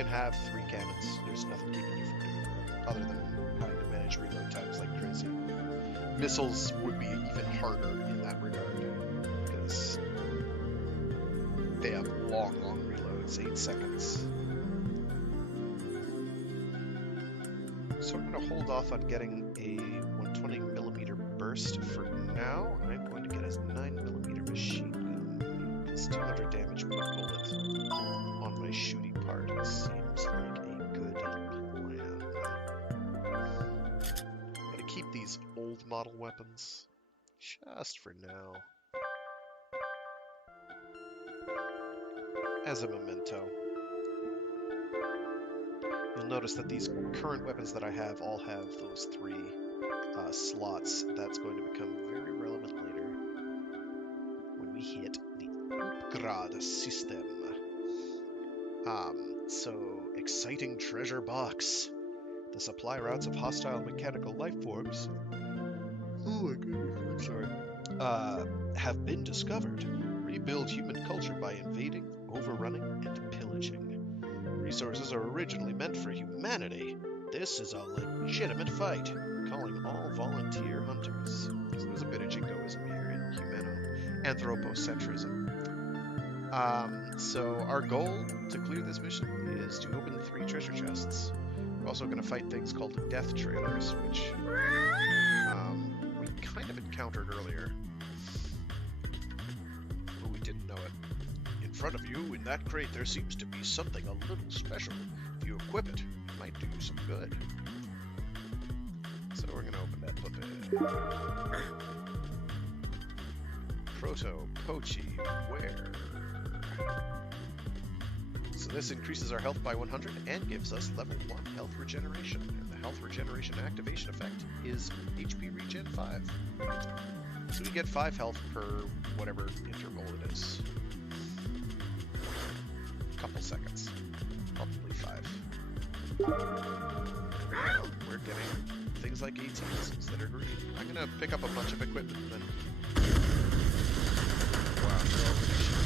have 3 cannons. There's nothing keeping you from doing that, other than having to manage reload times like crazy. Missiles would be even harder in that regard, because they have long reloads, 8 seconds. So I'm going to hold off on getting a 120mm burst for now. I'm going to get a 9mm machine gun. It's 200 damage per bullet on my shooting part. It seems like a good plan. I'm going to keep these old model weapons just for now, as a memento. You'll notice that these current weapons that I have all have those 3 slots. That's going to become very relevant later when we hit the upgrade system. So, exciting treasure box. The supply routes of hostile mechanical life forms. Oh my goodness, I'm sorry. Have been discovered. Rebuild human culture by invading, overrunning, and pillaging. Resources are originally meant for humanity. This is a legitimate fight, calling all volunteer hunters. So there's a bit of jingoism here in anthropocentrism. So our goal to clear this mission is to open 3 treasure chests. We're also going to fight things called death trailers, which we kind of encountered earlier, but we didn't know it. In front of you, in that crate, there seems to be something a little special. If you equip it, it might do some good. So we're going to open that puppet. Proto-Pochi Ware. So this increases our health by 100 and gives us level 1 health regeneration. And the health regeneration activation effect is HP regen 5. So we get 5 health per whatever interval it is. Couple seconds. Probably 5. We're getting things like 18 missiles that are green. I'm gonna pick up a bunch of equipment and then... Wow, they're all really shit.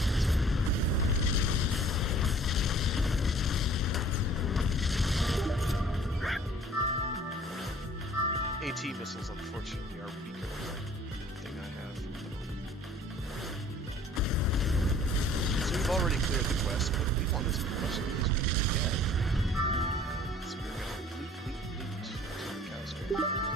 18 missiles, unfortunately, are weaker than the thing I have. So we've already cleared the quest, but we want as much as we can get. So we're gonna loot. Until the cows come.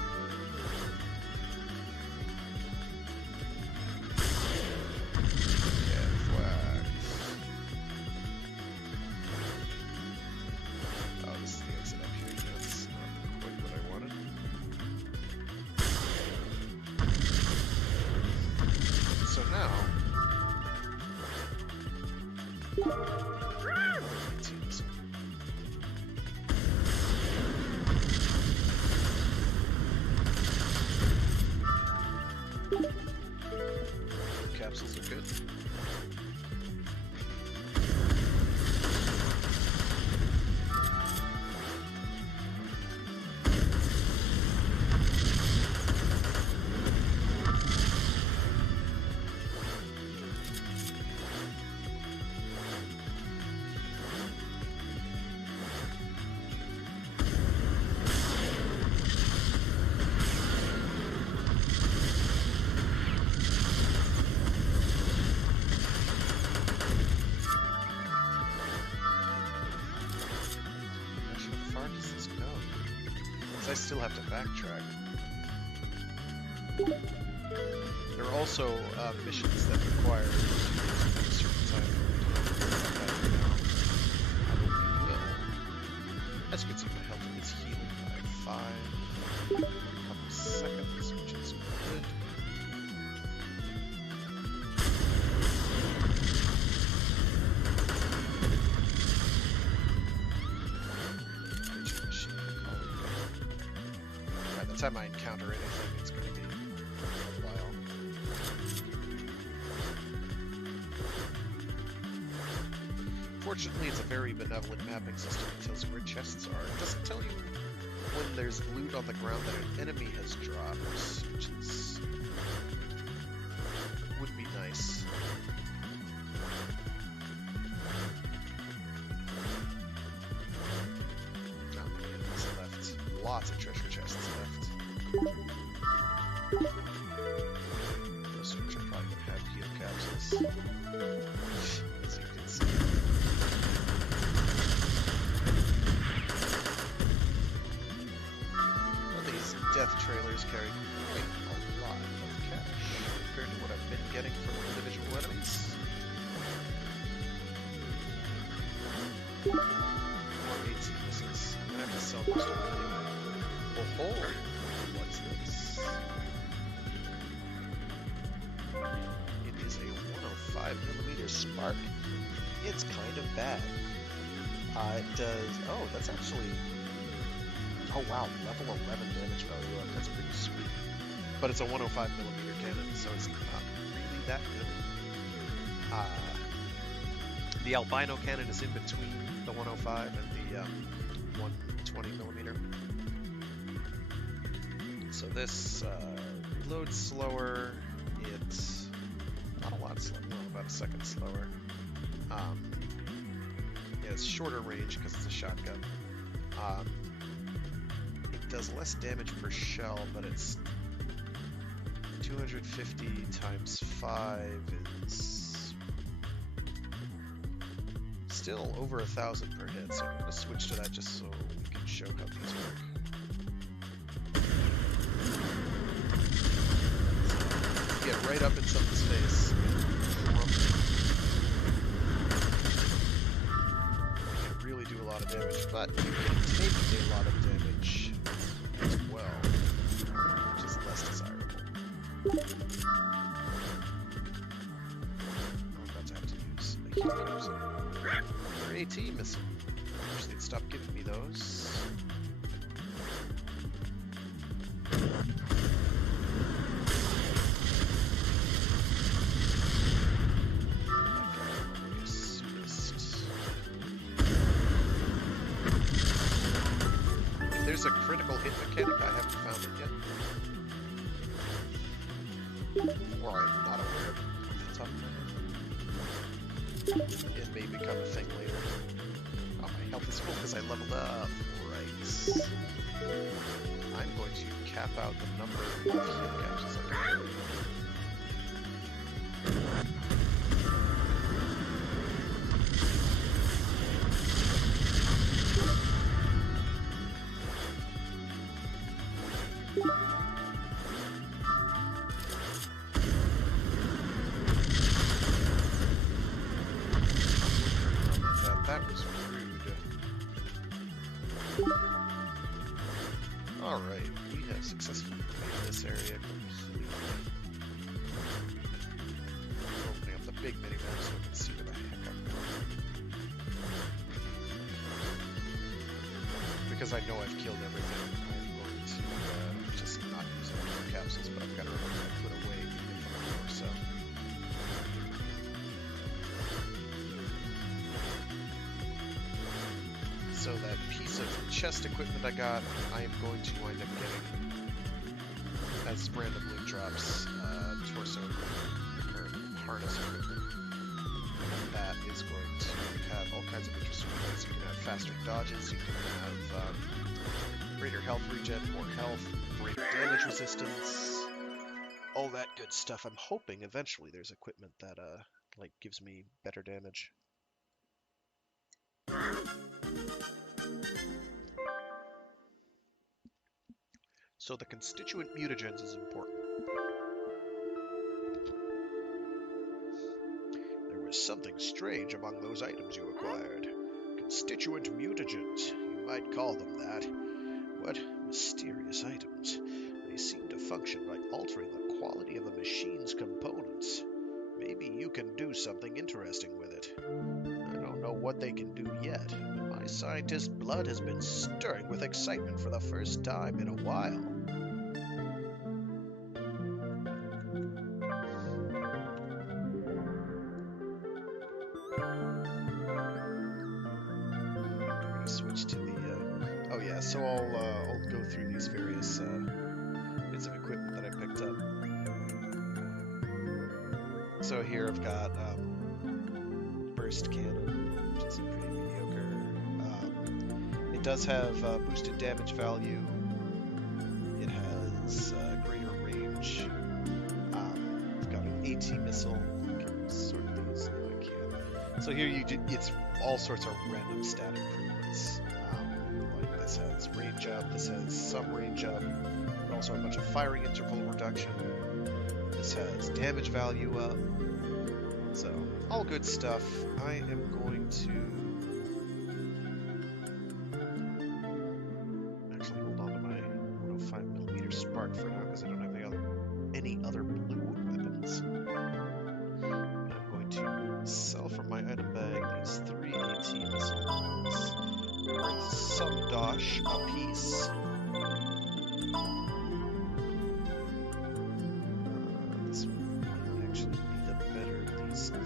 Capsules are good. I still have to backtrack. There are also missions that require a certain time. I will. As you can see, my health is healing by 5. A couple seconds, which is good. By the time I encounter anything, it's going to be a while. Fortunately, it's a very benevolent mapping system. It tells you where chests are. It doesn't tell you when there's loot on the ground that an enemy has dropped, which is... would be nice. Lots of treasure chests left. Those which are probably going to have heal capsules. As you can see. Well, these death trailers carry quite a lot of cash compared to what I've been getting from individual enemies. More 18 missiles. I'm going to have to sell most of them anyway. Oh, what's this? It is a 105mm spark. It's kind of bad. It does... Oh, that's actually... Oh wow, level 11 damage value. That's pretty sweet. But it's a 105mm cannon, so it's not really that good. The albino cannon is in between the 105 and the 120mm. So this reloads slower. It's not a lot slower, well, about a second slower. Yeah, it's shorter range because it's a shotgun. It does less damage per shell, but it's 250 times 5 is still over 1,000 per hit. So I'm gonna switch to that just so we can show how these work. Get right up in something's face. You can really do a lot of damage, but you can take a lot of damage as well, which is less desirable. I'm about to have to use a heat capsule. Or AT missile. I wish they'd stop giving me those. There's a critical hit mechanic, I haven't found it yet. Or I'm not aware of it off the top of my head. It may become a thing later. Oh, my health is full because I leveled up. Right. I'm going to cap out the number of heal capsules I can get. That was rude. Alright, we have successfully made this area complete. Opening up the big minimap so we can see where the heck I'm going. because I know I've killed everything, I'm going to just not use any more capsules, but I've got to remember to put away the infinite more, so. So that piece of chest equipment I got, I am going to wind up getting as random loot drops, torso or harness equipment. And that is going to have all kinds of interesting things. You can have faster dodges, you can have greater health regen, more health, greater damage resistance, all that good stuff. I'm hoping eventually there's equipment that like gives me better damage. So the constituent mutagens is important. There was something strange among those items you acquired. Constituent mutagens, you might call them that. What mysterious items. They seem to function by altering the quality of a machine's components. Maybe you can do something interesting with it. I don't know what they can do yet, but my scientist blood has been stirring with excitement for the first time in a while. Switch to the oh yeah, so I'll go through these various bits of equipment that I picked up. So here I've got burst cannon, which is pretty mediocre. It does have boosted damage value. It has greater range. I've got an AT missile. I can sort these. No, I can't. So here it's all sorts of random stat improvements. Like this has range up, this has some range up, but also a bunch of firing interval reduction. This has damage value up. So, all good stuff. I am going to actually hold on to my 105mm spark for now because I don't have any other blue weapons. I'm going to sell from my item bag these 3 AT missiles worth some dosh a piece. This one might actually be the better of these two.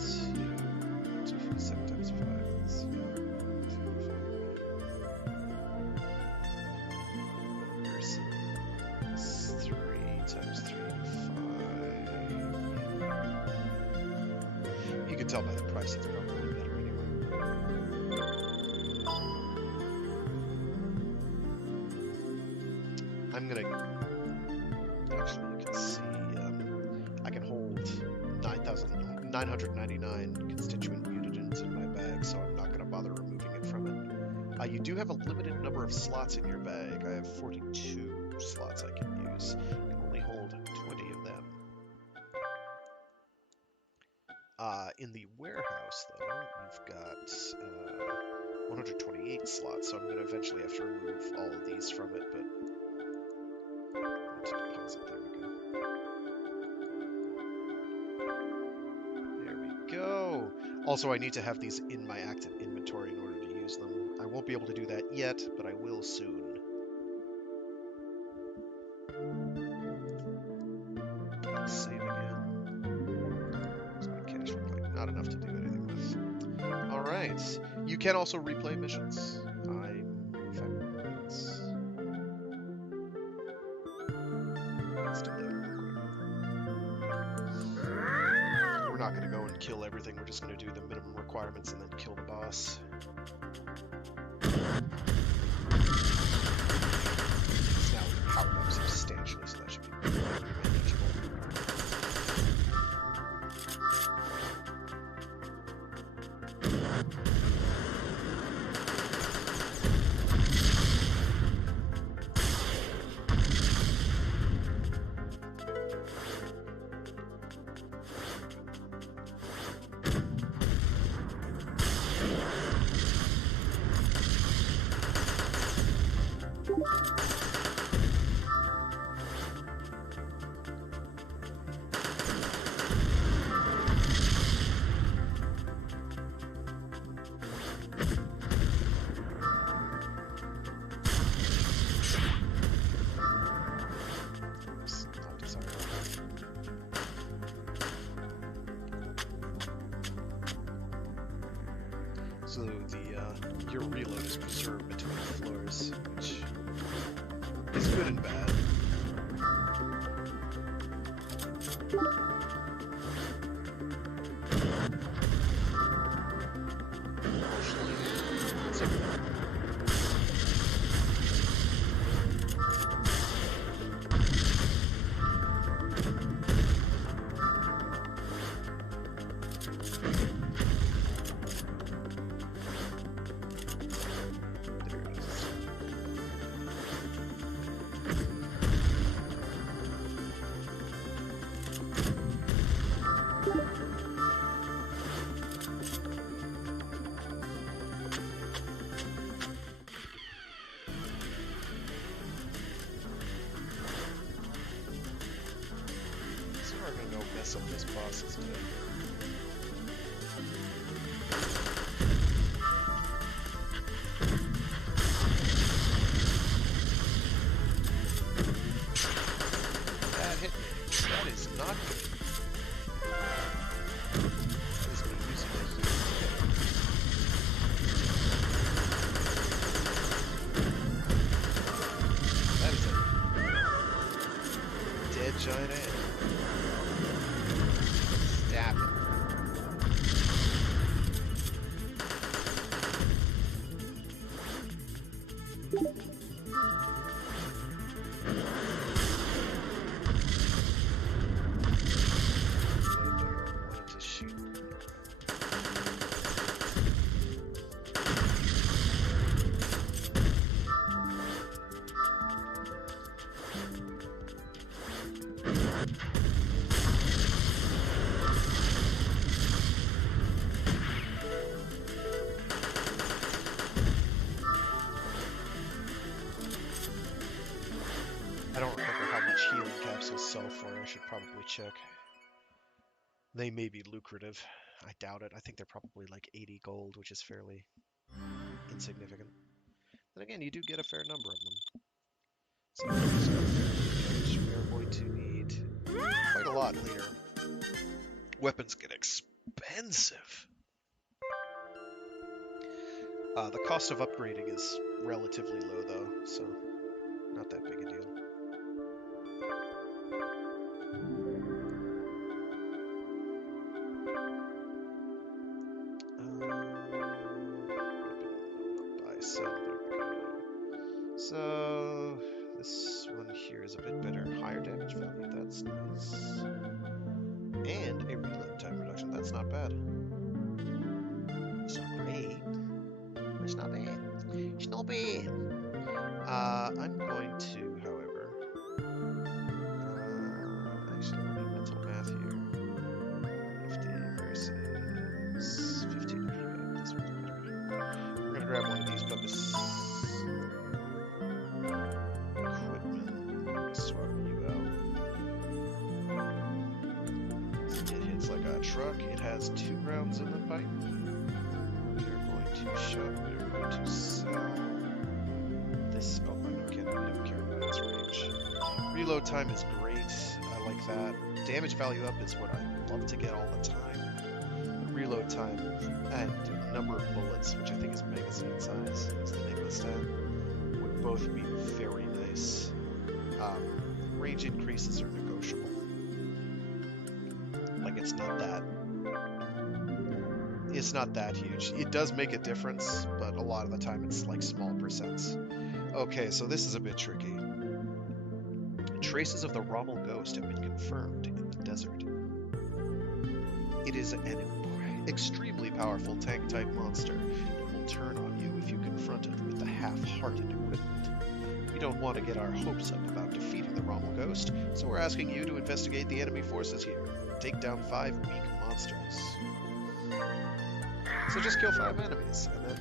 257 times 5. Let's see. Versus 3 times 3 5. You can tell by the price it's probably better anyway. I'm gonna actually, you can see I can hold 999 constituent mutagens in my bag, so I'm not gonna bother removing it from it. You do have a limited number of slots in your bag. I have 42 slots I can use. I can only hold 20 of them. In the warehouse, though, you've got 128 slots, so I'm going to eventually have to remove all of these from it, but to deposit, there we go. There we go. Also, I need to have these in my active inventory in order to use them. I won't be able to do that yet, but I will soon. Save again. What's my cash look like? Not enough to do anything with. Alright. You can also replay missions. I'm 5 minutes. Let's do that real quick. We're not going to go and kill everything. We're just going to do the minimum requirements and then kill the boss. It's now powered up substantially, so that should be pretty manageable. So your reload is preserved between the floors, which is good and bad. Some of this boss is dead. That hit me. That is not good. That is me using a heal. That is a dead giant ant. Stab it. Wanted to shoot. I don't remember how much healing capsules sell for. I should probably check. They may be lucrative. I doubt it. I think they're probably like 80 gold, which is fairly insignificant. Then again, you do get a fair number of them. So we are going to need quite a lot later. Weapons get expensive. The cost of upgrading is relatively low, though, so not that big a deal. Buy, sell, there we go. So this one here is a bit better. Higher damage value, that's nice. And a reload time reduction, that's not bad. It's not great. It's not bad. It's not bad. I'm going to, however, actually, let me mental math here. 50 versus 15. This one's better. We're going to grab one of these puppies. Equipment. Swap you out. It hits like a truck. It has 2 rounds in the pipe. We're going to shove. We're going to sell. This, oh, I don't care about its range. Reload time is great, I like that. Damage value up is what I love to get all the time. Reload time and number of bullets, which I think is magazine size, is the name of the stat, would both be very nice. Range increases are negotiable. Like, it's not that huge. It does make a difference, but a lot of the time it's like small percents. Okay, so this is a bit tricky. Traces of the Rommel ghost have been confirmed in the desert. It is an extremely powerful tank-type monster that will turn on you if you confront it with the half-hearted equipment. We don't want to get our hopes up about defeating the Rommel ghost, so we're asking you to investigate the enemy forces here and take down 5 weak monsters. So just kill 5 enemies, and then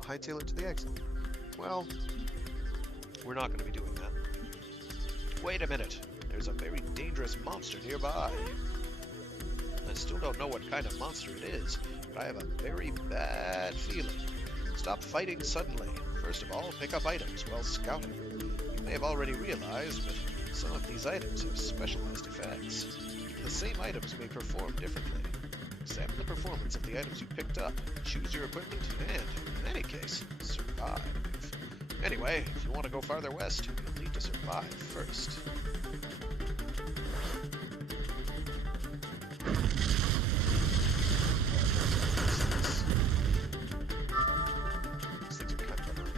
hightail it to the exit. Well, we're not going to be doing that. Wait a minute. There's a very dangerous monster nearby. I still don't know what kind of monster it is, but I have a very bad feeling. Stop fighting suddenly. First of all, pick up items while scouting. You may have already realized, but some of these items have specialized effects. The same items may perform differently. Examine the performance of the items you picked up, choose your equipment, and, in any case, survive. Anyway, if you want to go farther west, you'll need to survive first. These things are kind of annoying.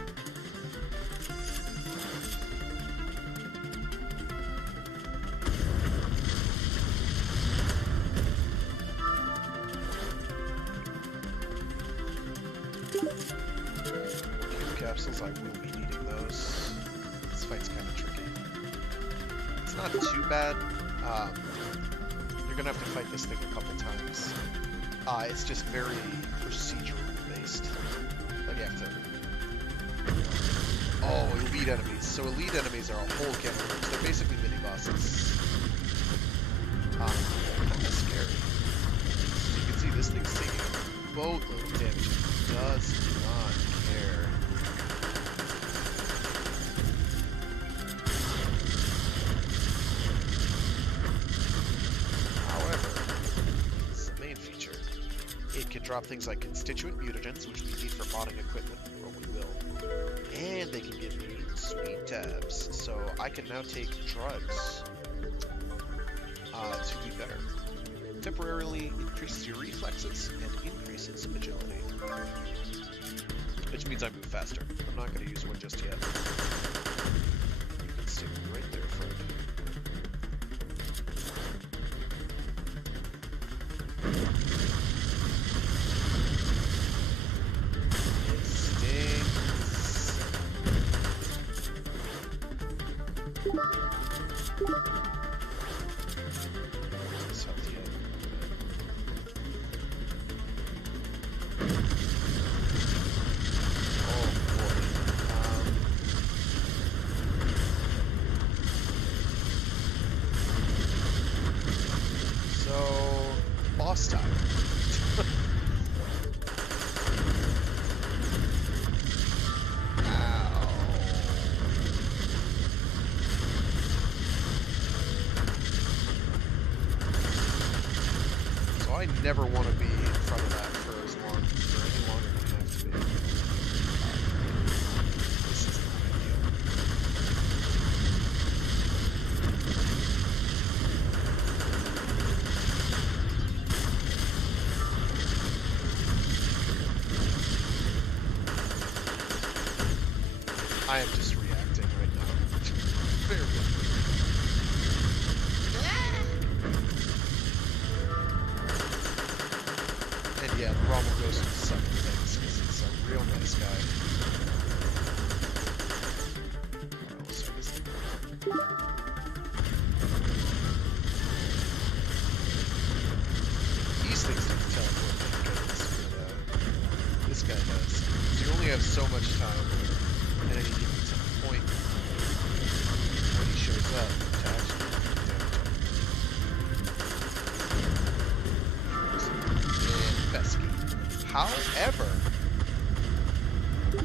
Capsules, I will be needing those. This fight's kind of tricky. It's not too bad. You're gonna have to fight this thing a couple times. It's just very procedural based. Like you have to. Oh, elite enemies. So elite enemies are a whole can of worms. They're basically mini bosses. Kind of scary. So you can see this thing's taking a boatload of damage. It does not care. Drop things like constituent mutagens, which we need for modding equipment, or we will. And they can give me speed tabs, so I can now take drugs to be better. Temporarily increases your reflexes and increases agility. Which means I move faster. I'm not going to use one just yet. You can stick right there, friend. Boss time. Ow. So I never want to be in front of that for any longer than I have to be. This is not ideal. I am just reacting right now. Very well. And yeah, the Rommel goes to some things because he's a real nice guy. These things don't teleport like goodness, but this guy does. So you only have so much time at any given point when he shows up to actually and pesky. However, you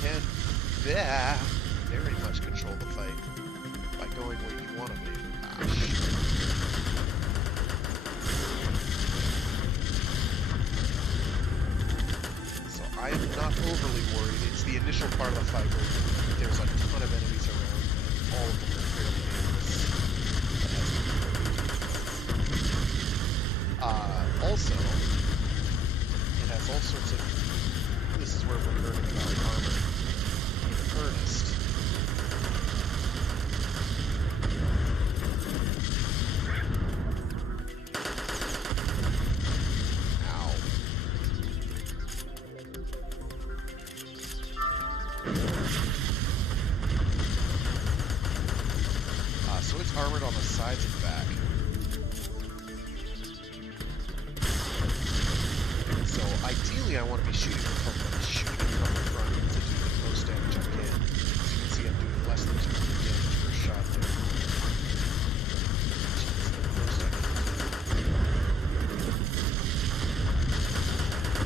can very much control the fight by going where you want to be. So I am not overly worried. It's the initial part of the fight where there's a ton of enemies around, and all of them are fairly dangerous. Also, it has all sorts of. This is where we're learning about armor in earnest. So it's armored on the sides and back. So ideally I want to be shooting from the front to do the most damage I can. As you can see, I'm doing less than 200 damage per shot there.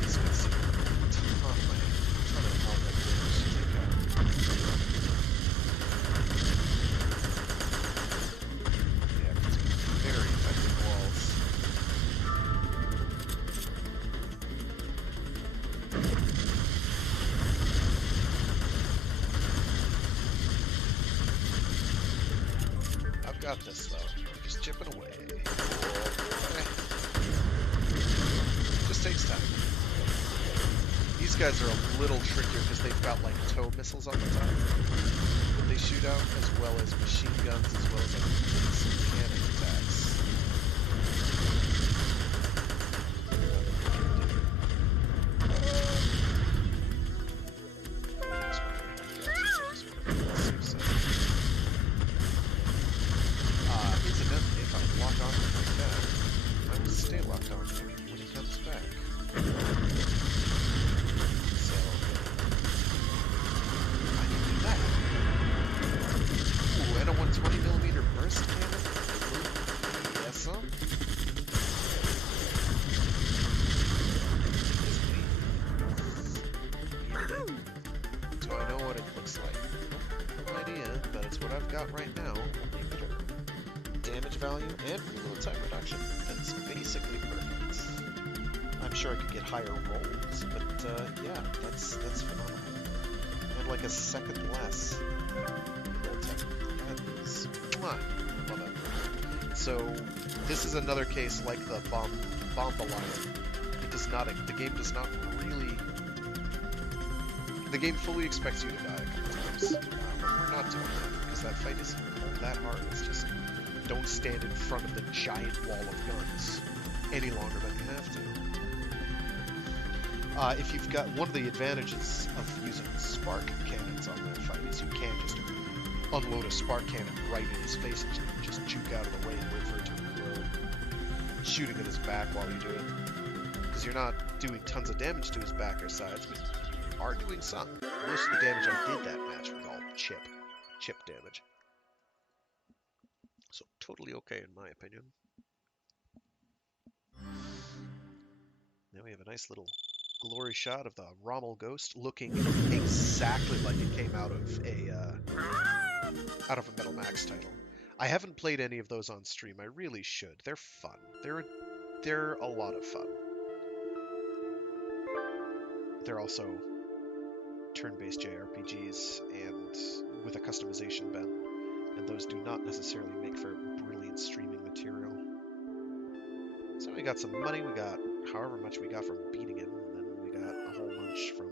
This makes a ton of health that damage to take out. Very effective walls. Got this though. Just chipping away. Just takes time. These guys are a little trickier because they've got like tow missiles on the top that they shoot out, as well as machine guns, as well as like some cannon attacks. Incidentally, if I lock on him like that, I will stay locked on him when he comes back. So, I can do that. Ooh, and a 120mm burst cannon? Yes, so? So I know what it looks like. No idea, but it's what I've got right now. Damage value and reload time reduction. That's basically perfect. I'm sure I could get higher rolls, but yeah, that's phenomenal. And like a second less reload time. That is love it. So this is another case like the Bomb-a-lion. It does not. The game does not really. The game fully expects you to die a couple times. But we're not doing that because that fight isn't all that hard. It's just don't stand in front of the giant wall of guns any longer than you have to. If you've got one of the advantages of using spark cannons on that fight is you can just unload a spark cannon right in his face and just juke out of the way and wait for it to reload, shooting at his back while you do it. Because you're not doing tons of damage to his back or sides, but you are doing some. Most of the damage I did that match was all chip damage. So totally okay in my opinion. Now we have a nice little glory shot of the Rommel Ghost looking exactly like it came out of a Metal Max title. I haven't played any of those on stream. I really should. They're fun. They're a lot of fun. They're also turn-based JRPGs and with a customization bent. And those do not necessarily make for brilliant streaming material. So we got some money, we got however much we got from beating him, and then we got a whole bunch from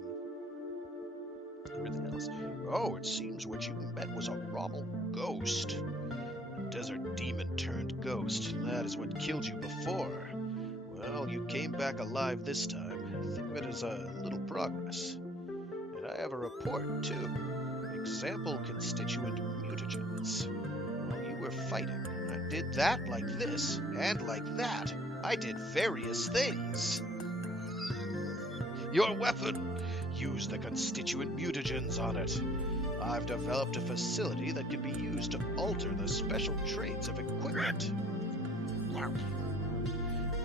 everything else. Oh, it seems what you met was a Rommel Ghost. A desert demon turned ghost. That is what killed you before. Well, you came back alive this time. Think of it as a little progress. And I have a report, too. Example constituent mutagens. While you were fighting, I did that like this, and like that. I did various things. Your weapon! Use the constituent mutagens on it. I've developed a facility that can be used to alter the special traits of equipment.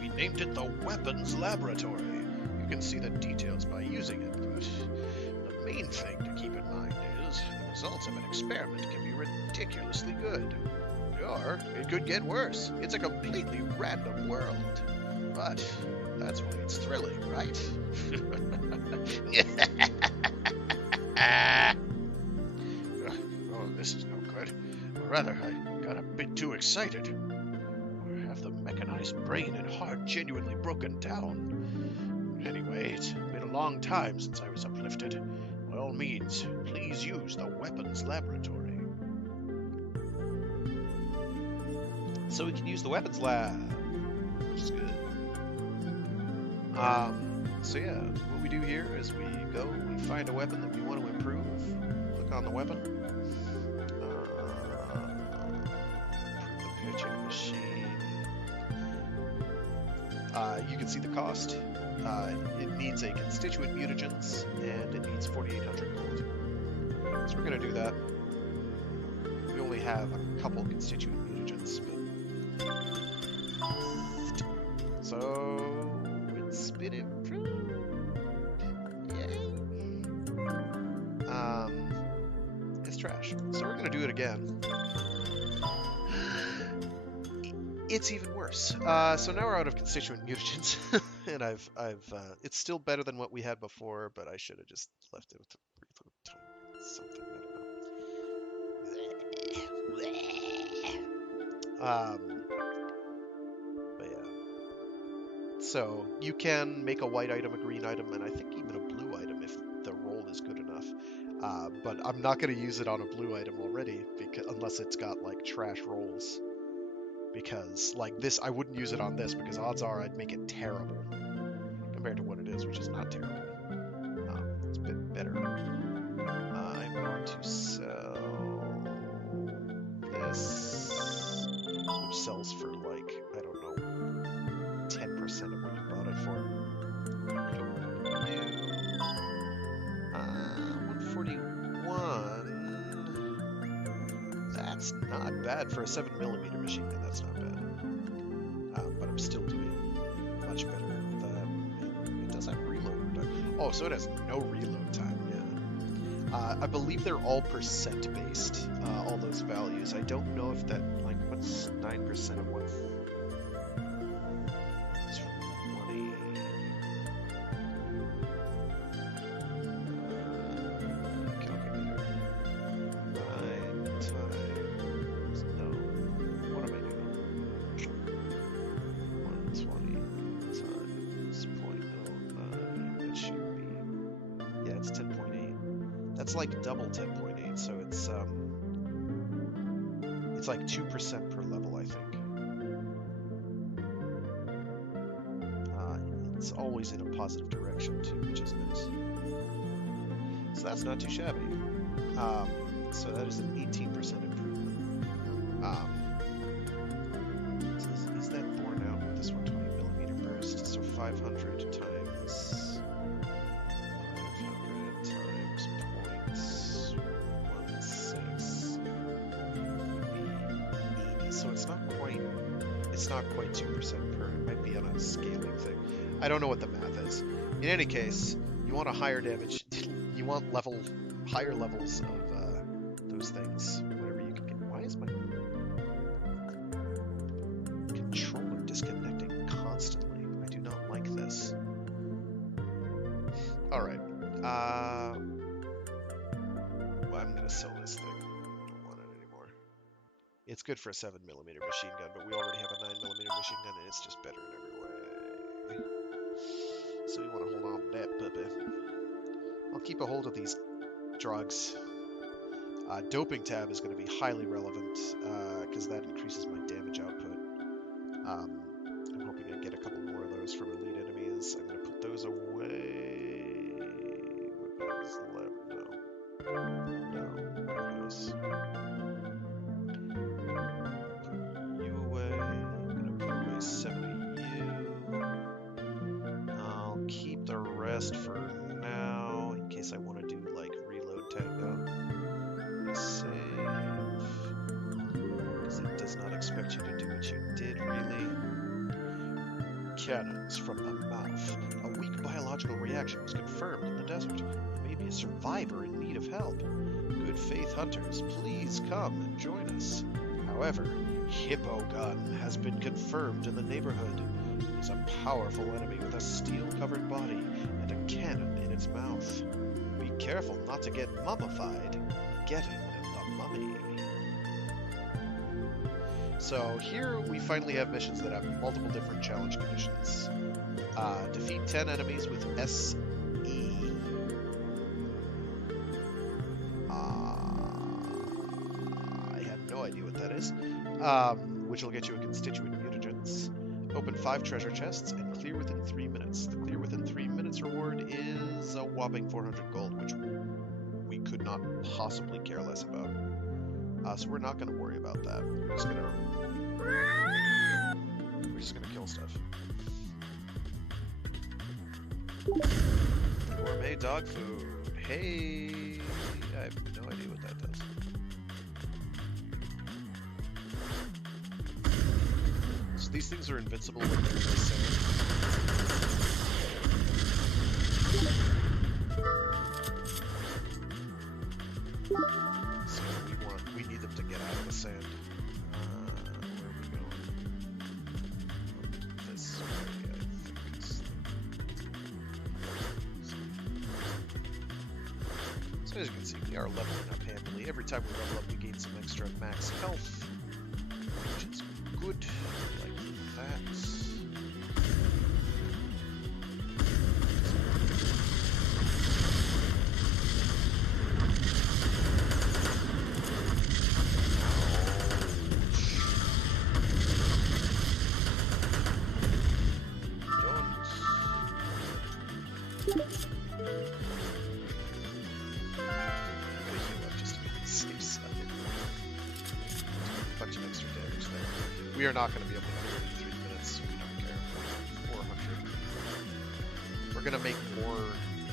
We named it the Weapons Laboratory. You can see the details by using it, but the main thing to keep in mind is the results of an experiment can be ridiculously good. Or it could get worse. It's a completely random world. But that's why it's thrilling, right? Oh, this is no good. Or rather, I got a bit too excited. Or have the mechanized brain and heart genuinely broken down? Anyway, it's been a long time since I was uplifted. By all means, please use the Weapons Laboratory. So we can use the Weapons Lab, which is good. So yeah, what we do here is we go, we find a weapon that we want to improve, click on the weapon, improve the pitching machine. You can see the cost. It needs a constituent mutagens, and it needs 4,800 gold. So we're going to do that. We only have a couple constituent mutagens, but... So it's been improved. Yay. It's trash. So we're gonna do it again. It's even worse. So now we're out of constituent mutagens, and it's still better than what we had before, but I should have just left it with something. I don't know. But yeah. So you can make a white item, a green item, and I think even a blue item if the roll is good enough. But I'm not going to use it on a blue item already, because unless it's got like trash rolls. Because like this, I wouldn't use it on this because odds are I'd make it terrible compared to what it is, which is not terrible. It's a bit better. I'm going to sell this, which sells for like, I don't know, 10% of what you bought it for. 141. That's not bad for a 7mm machine gun. That's not bad. But I'm still doing much better. It does have reload time. Oh, so it has no reload time. Yeah. I believe they're all percent based. All those values. I don't know if that what's 9% of 140. Like double 10.8, so it's like 2% per level, I think. It's always in a positive direction too, which is nice. So that's not too shabby. So that is an 18% improvement. Is that borne out with this 120mm burst? So 500 times. It's not quite 2% per. It might be on a scaling thing. I don't know what the math is. In any case, you want a higher damage. You want higher levels of those things. Whatever you can get. Why is my controller disconnecting constantly? I do not like this. All right. Well, I'm gonna sell this thing. It's good for a 7mm machine gun, but we already have a 9mm machine gun, and it's just better in every way. So we want to hold on to that puppy. I'll keep a hold of these drugs. Doping tab is going to be highly relevant, because that increases my damage output. I'm hoping I get a couple more of those from elite enemies. I'm going to put those away. What is left? No. No. Those. For now, in case I want to do like reload tango. Save. Because it does not expect you to do what you did, really. Cannons from the mouth. A weak biological reaction was confirmed in the desert. You may be a survivor in need of help. Good faith hunters, please come and join us. However, Hippo Gun has been confirmed in the neighborhood. It is a powerful enemy with a steel-covered body and a cannon in its mouth. Be careful not to get mummified. Getting the mummy. So here we finally have missions that have multiple different challenge conditions. Defeat 10 enemies with SE. I have no idea what that is. Which will get you a constituent mutagens. Open 5 treasure chests and clear within 3 minutes. The clear within 3 minutes reward is a whopping 400 gold, which we could not possibly care less about. So we're not going to worry about that. We're just gonna kill stuff. Gourmet dog food. Hey, I have no idea what that does. So these things are invincible when they're in the sand. So we need them to get out of the sand. Where are we going? This way, I think. So as you can see, we are leveling up handily. Every time we level up, we gain some extra max health, which is good, like that. We are not going to be able to clear it in 3 minutes. We don't care. 400. We're going to make more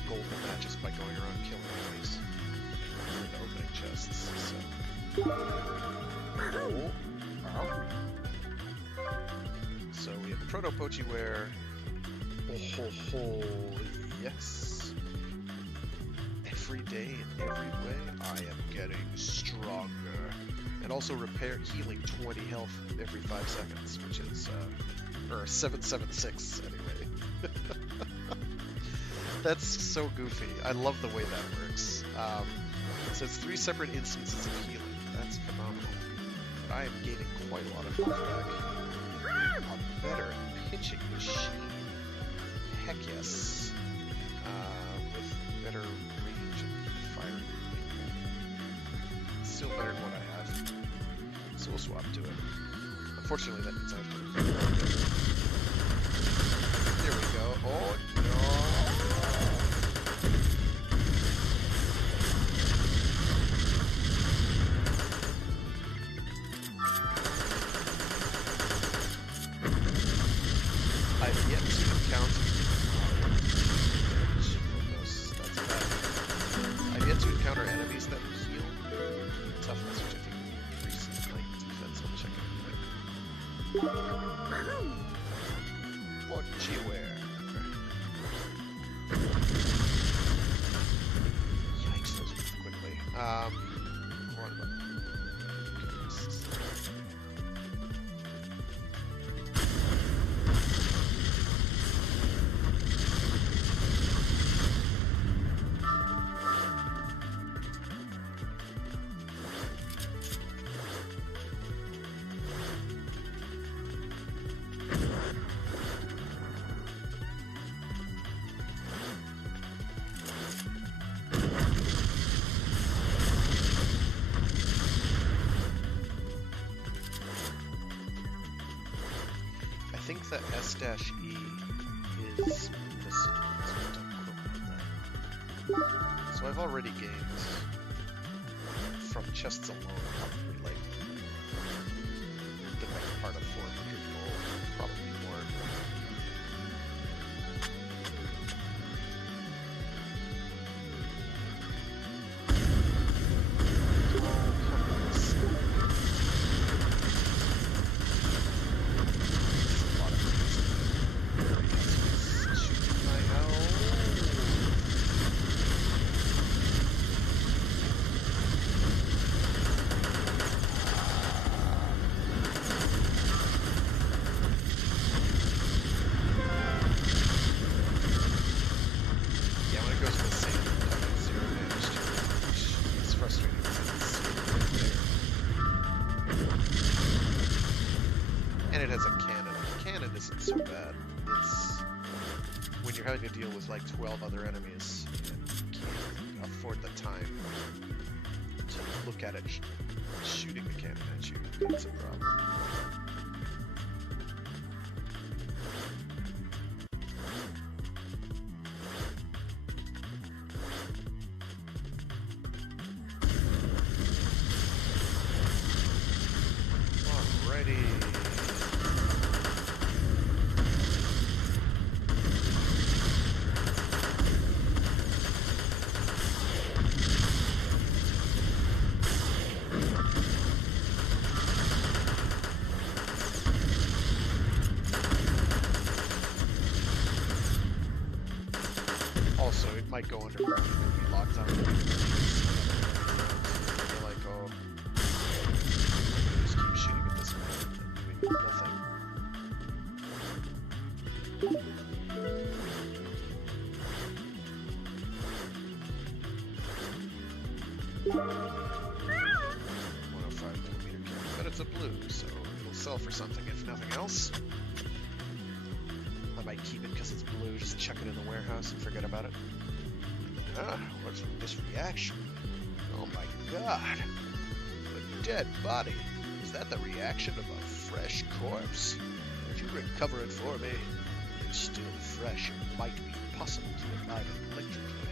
golden matches by going around killing enemies and opening chests. So we have Proto Pochiware. Oh, yes. Every day in every way, I am getting stronger. And also repair healing 20 health every 5 seconds, which is, or 776 anyway. That's so goofy. I love the way that works. It says 3 separate instances of healing. That's phenomenal. But I am gaining quite a lot of health back. A better pitching machine. Heck yes. With better range and firing. Still better than what I have. So we'll swap to it. Unfortunately, that means I have to... There we go. Oh, no! I've yet to encounter... That's bad. I've yet to encounter enemies that heal toughness, which I think increases my defense. I'll check it out. Pochiware. Yikes, those moved quickly. Wrong button. I think the S-E is missing, so don't quote me on that. So I've already gained, from chests alone, probably like the better part of 400 gold, probably more. And it has a cannon. The cannon isn't so bad. It's when you're having to deal with like 12 other enemies and you can't afford the time to look at it shooting the cannon at you. That's a problem. Alrighty. Also, it might go underground and be locked on. You're like, oh, I'm gonna just keep shooting at this one and doing nothing. .105mm cannon, but it's a blue, so we'll see. sell for something, if nothing else. I might keep it because it's blue, just chuck it in the warehouse and forget about it. Ah, what's with this reaction? Oh my god! A dead body! Is that the reaction of a fresh corpse? Would you recover it for me? It's still fresh and might be possible to revive it electrically.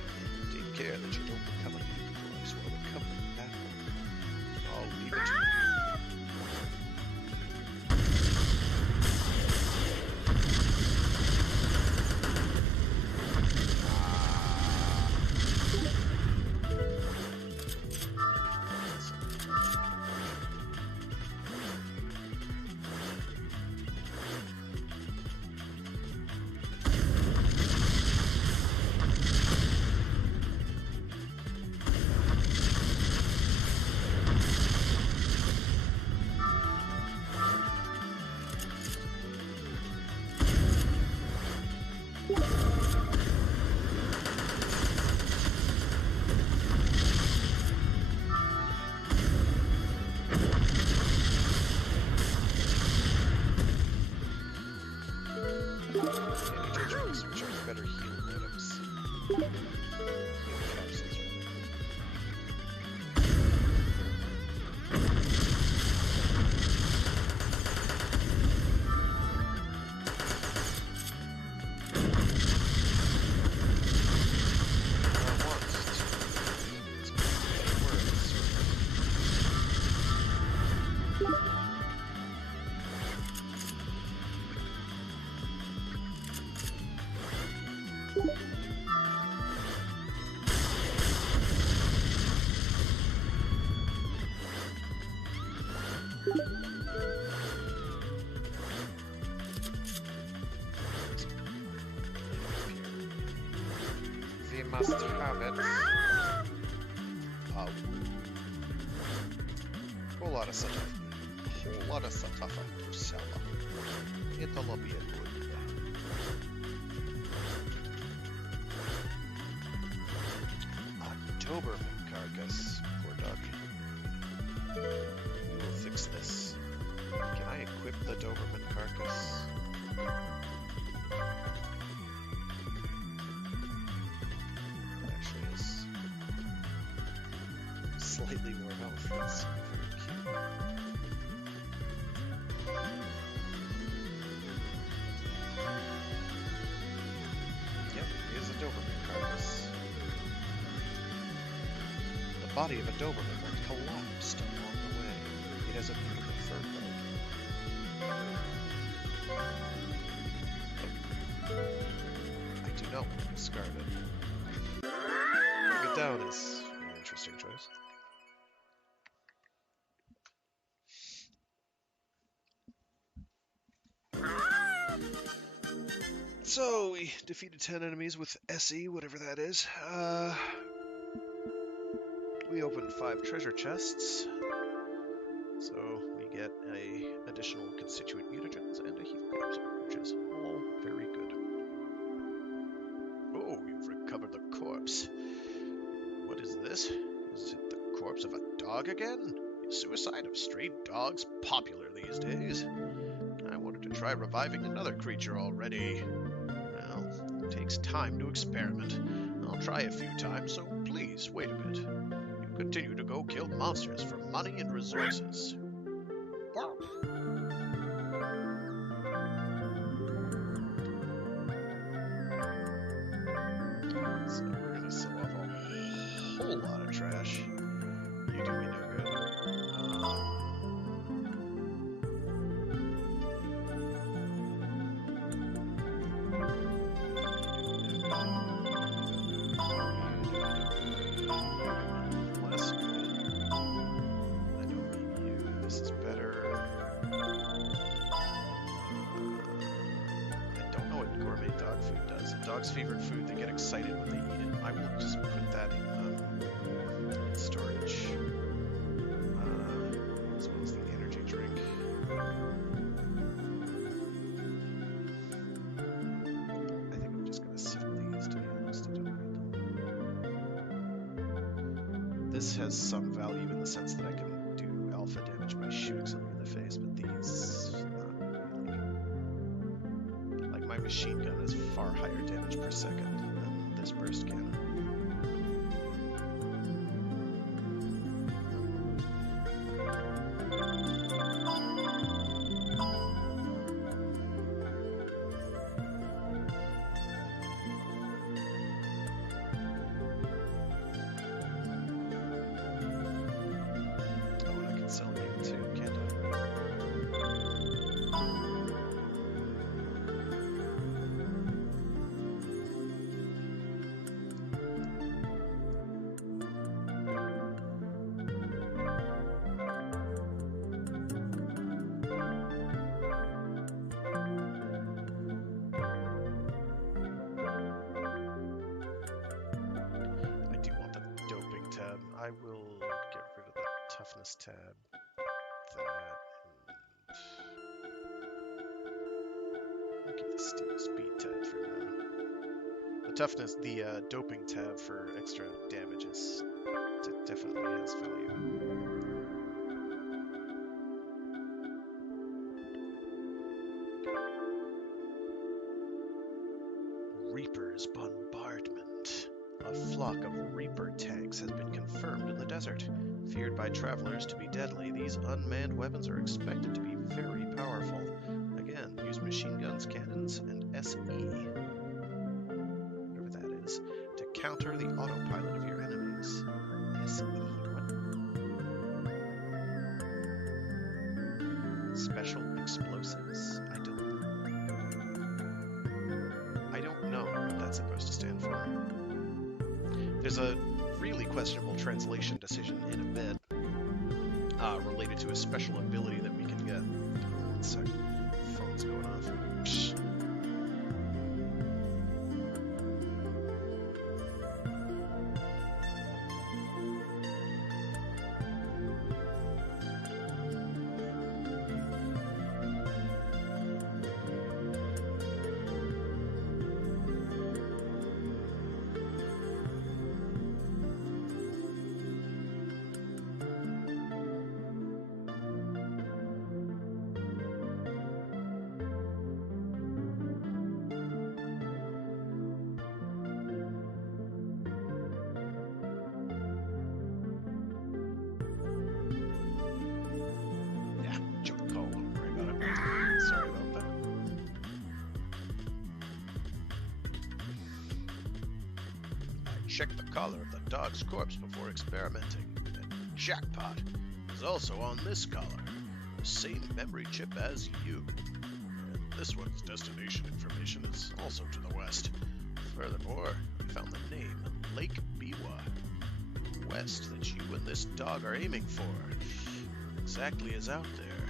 Take care that you don't become a new corpse while recovering that one. I'll leave it to you. Must have it. Whole lot of stuff. Whole lot of stuff to sell. It'll be a good. A Doberman carcass. Poor doggy. We will fix this. Can I equip the Doberman carcass? Slightly more health. That's very cute. Yep, here's a Doberman carcass. The body of a Doberman that collapsed along the way. It has a beautiful fur coat. I do not want to discard it. Putting it down is an interesting choice. So, we defeated 10 enemies with SE, whatever that is. We opened 5 treasure chests. So, we get a additional constituent mutagens and a heat capsule, which is all very good. Oh, you've recovered the corpse. What is this? Is it the corpse of a dog again? Is suicide of stray dogs popular these days? I wanted to try reviving another creature already. Well, it takes time to experiment. I'll try a few times, so please wait a bit. You continue to go kill monsters for money and resources. So we're gonna sell off a whole lot of trash. You do me no good. Less good. I don't need you. This is better. I don't know what gourmet dog food does. A dog's favorite food, they get excited when they eat it. I will just put that in storage. As well as the energy drink. I think I'm just going to sell these, to be honest. I don't need them. This has some value in the sense that I can do alpha damage by shooting something my face, but these, not really. Like, my machine gun has far higher damage per second than this burst cannon. I will get rid of the toughness tab, that, and I'll keep the speed tab for now. The toughness, the doping tab for extra damages, definitely has value. Reaper's bombardment. A flock of Reaper tanks has been confirmed in the desert. Feared by travelers to be deadly, these unmanned weapons are expected to be very powerful. Again, use machine guns, cannons, and SE, whatever that is, to counter the autopilot of your enemies. SE, what? Special explosives? I don't know what that's supposed to stand for. There's a really questionable translation decision in a bit related to a special ability that we can get. One sec. Phone's going off. Psh. Check the collar of the dog's corpse before experimenting. And jackpot is also on this collar. The same memory chip as you. And this one's destination information is also to the west. Furthermore, we found the name Lake Biwa. West that you and this dog are aiming for. Exactly as out there.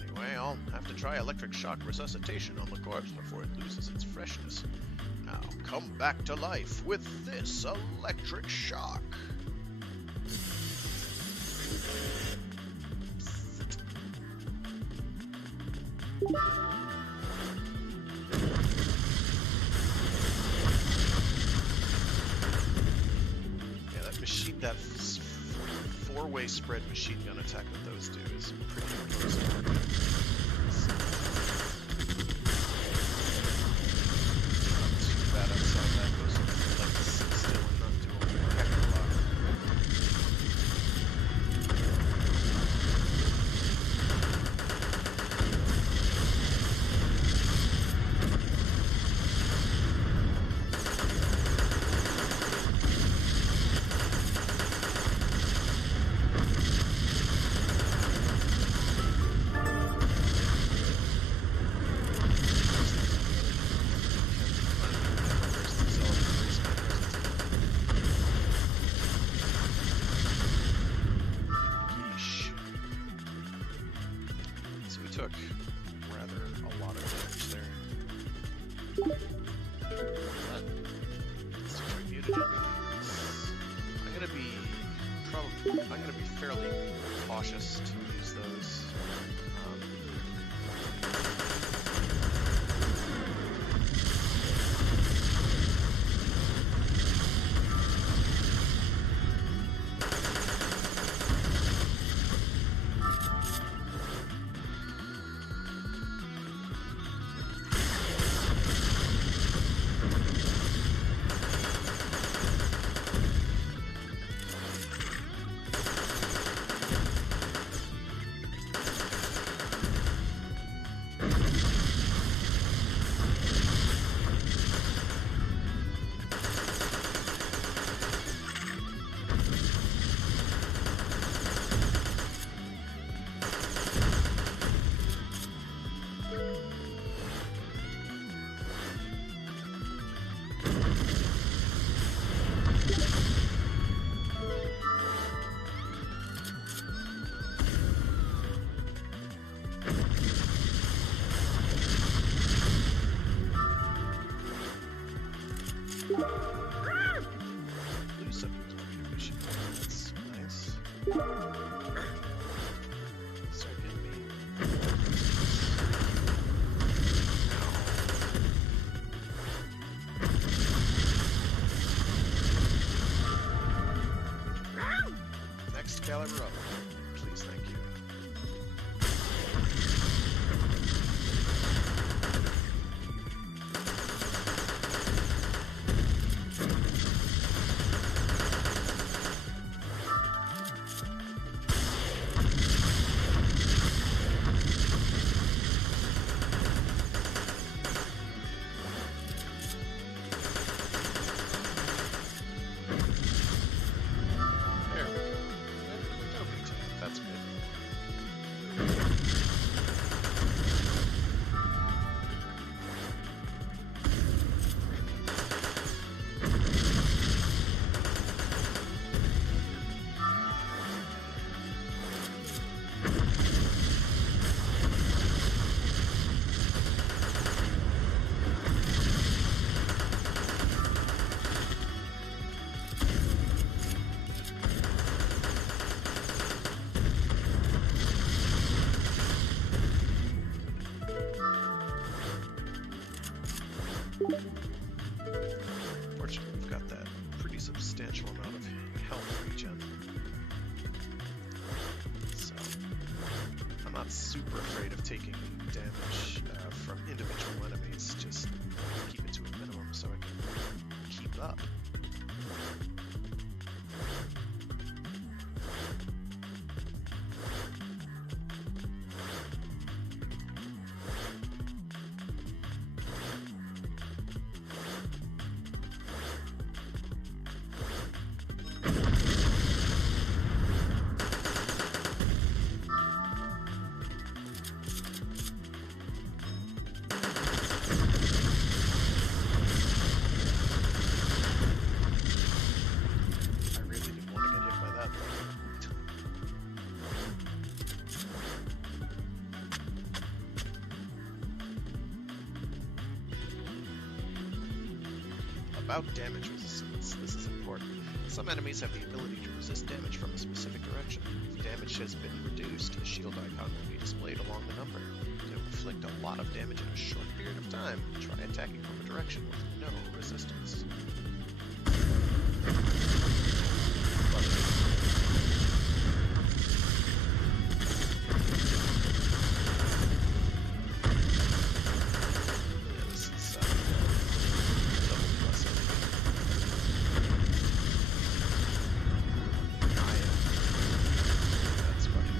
Anyway, I'll have to try electric shock resuscitation on the corpse before it loses its freshness. Now, come back to life with this electric shock. Yeah, that four-way spread machine gun attack that those do is pretty imposing. I'm going to be fairly cautious to use those. Start getting me. Next caliber up. Please, thank you. There we go. No big deal. That's good. Fortunately, we've got that pretty substantial amount of health regen. So, I'm not super afraid of taking damage from individual enemies, just keep it to a minimum so I can keep up. I really didn't want to get hit by that though. About damage resistance, this is important. Some enemies have the ability to resist damage from a specific direction. If damage has been reduced, a shield icon will be displayed along the number. To inflict a lot of damage in a short period of time, try attacking from a direction with no resistance. Yeah, this is double plus That's funny.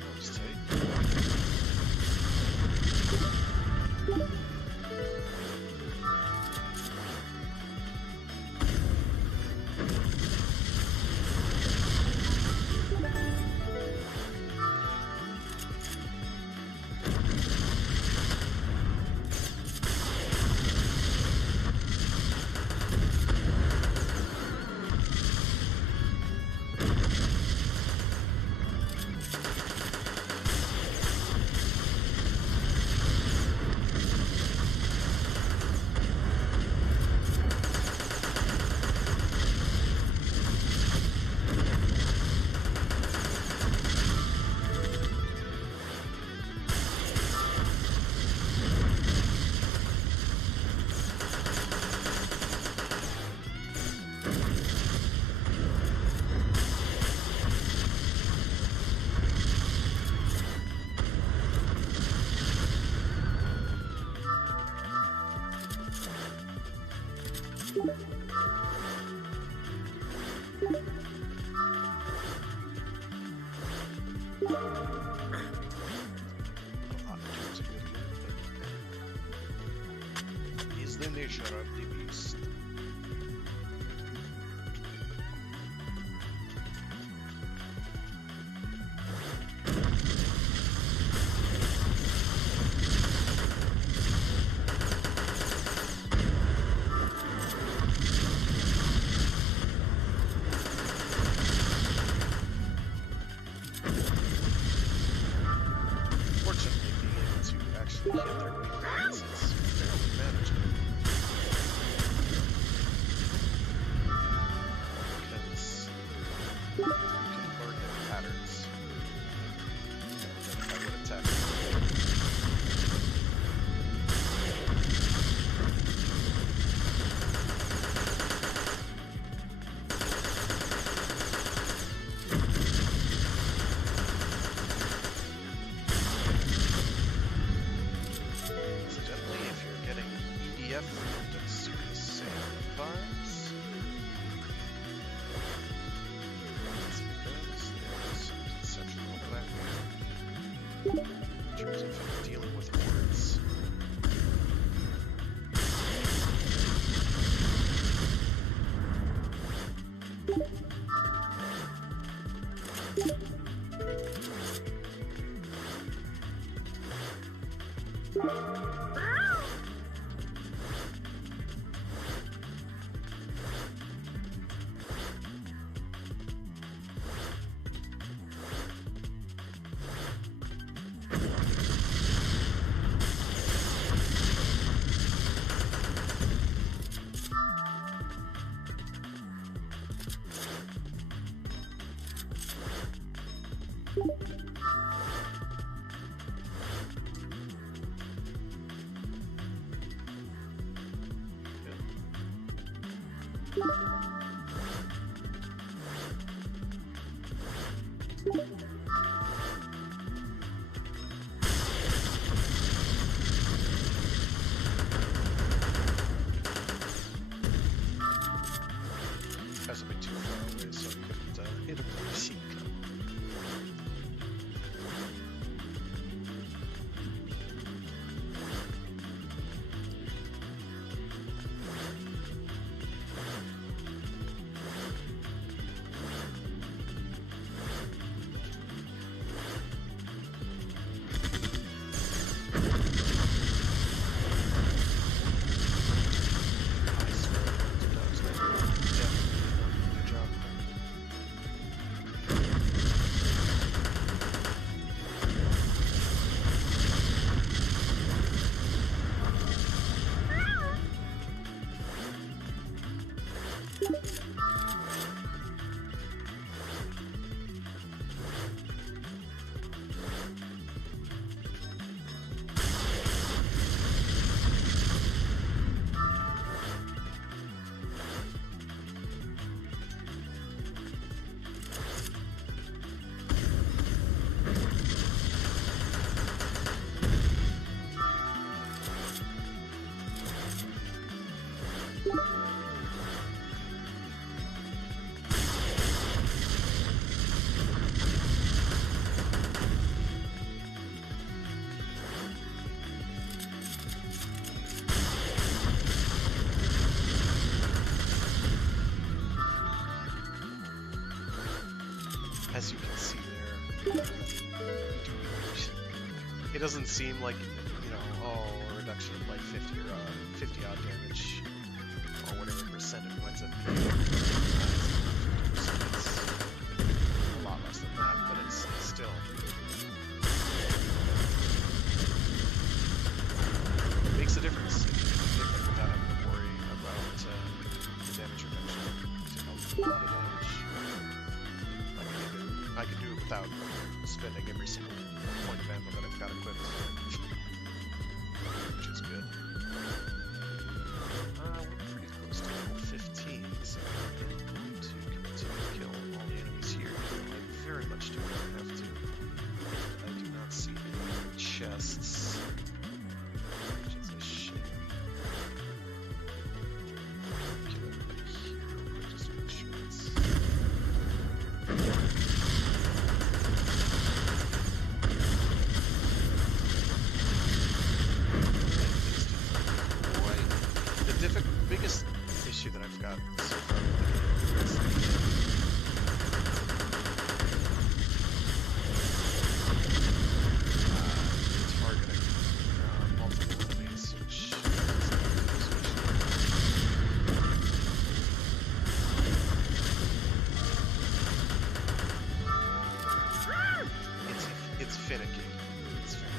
That was tight. Is the nature of the beast. their weaknesses fairly manageable. Because you can learn their patterns and identify what attacks them. Incidentally, if you're getting EDF and serious sand vibes, it's because there's some conceptual overlap here in terms of dealing with hordes. Hasn't been too far away, so I couldn't hit him with a machine gun. I swear, dogs like definitely good job. As you can see there, it doesn't seem like, you know, oh, a reduction of like 50 or 50 odd damage, or whatever percent it winds up being. It's not 50%, it's a lot less than that, but it's still. It makes a difference without having to worry about the damage reduction to help with the damage. I can do it without spending every single point of ammo that I've got equipped, which is good. We're pretty close to level 15, so I'm going to continue to kill all the enemies here. I very much do not have to. I do not see any chests, which is a shame. Kill everybody here real quick just to make sure it's... biggest issue that I've got so far with the game is targeting multiple enemies, which is it's finicky. It's finicky.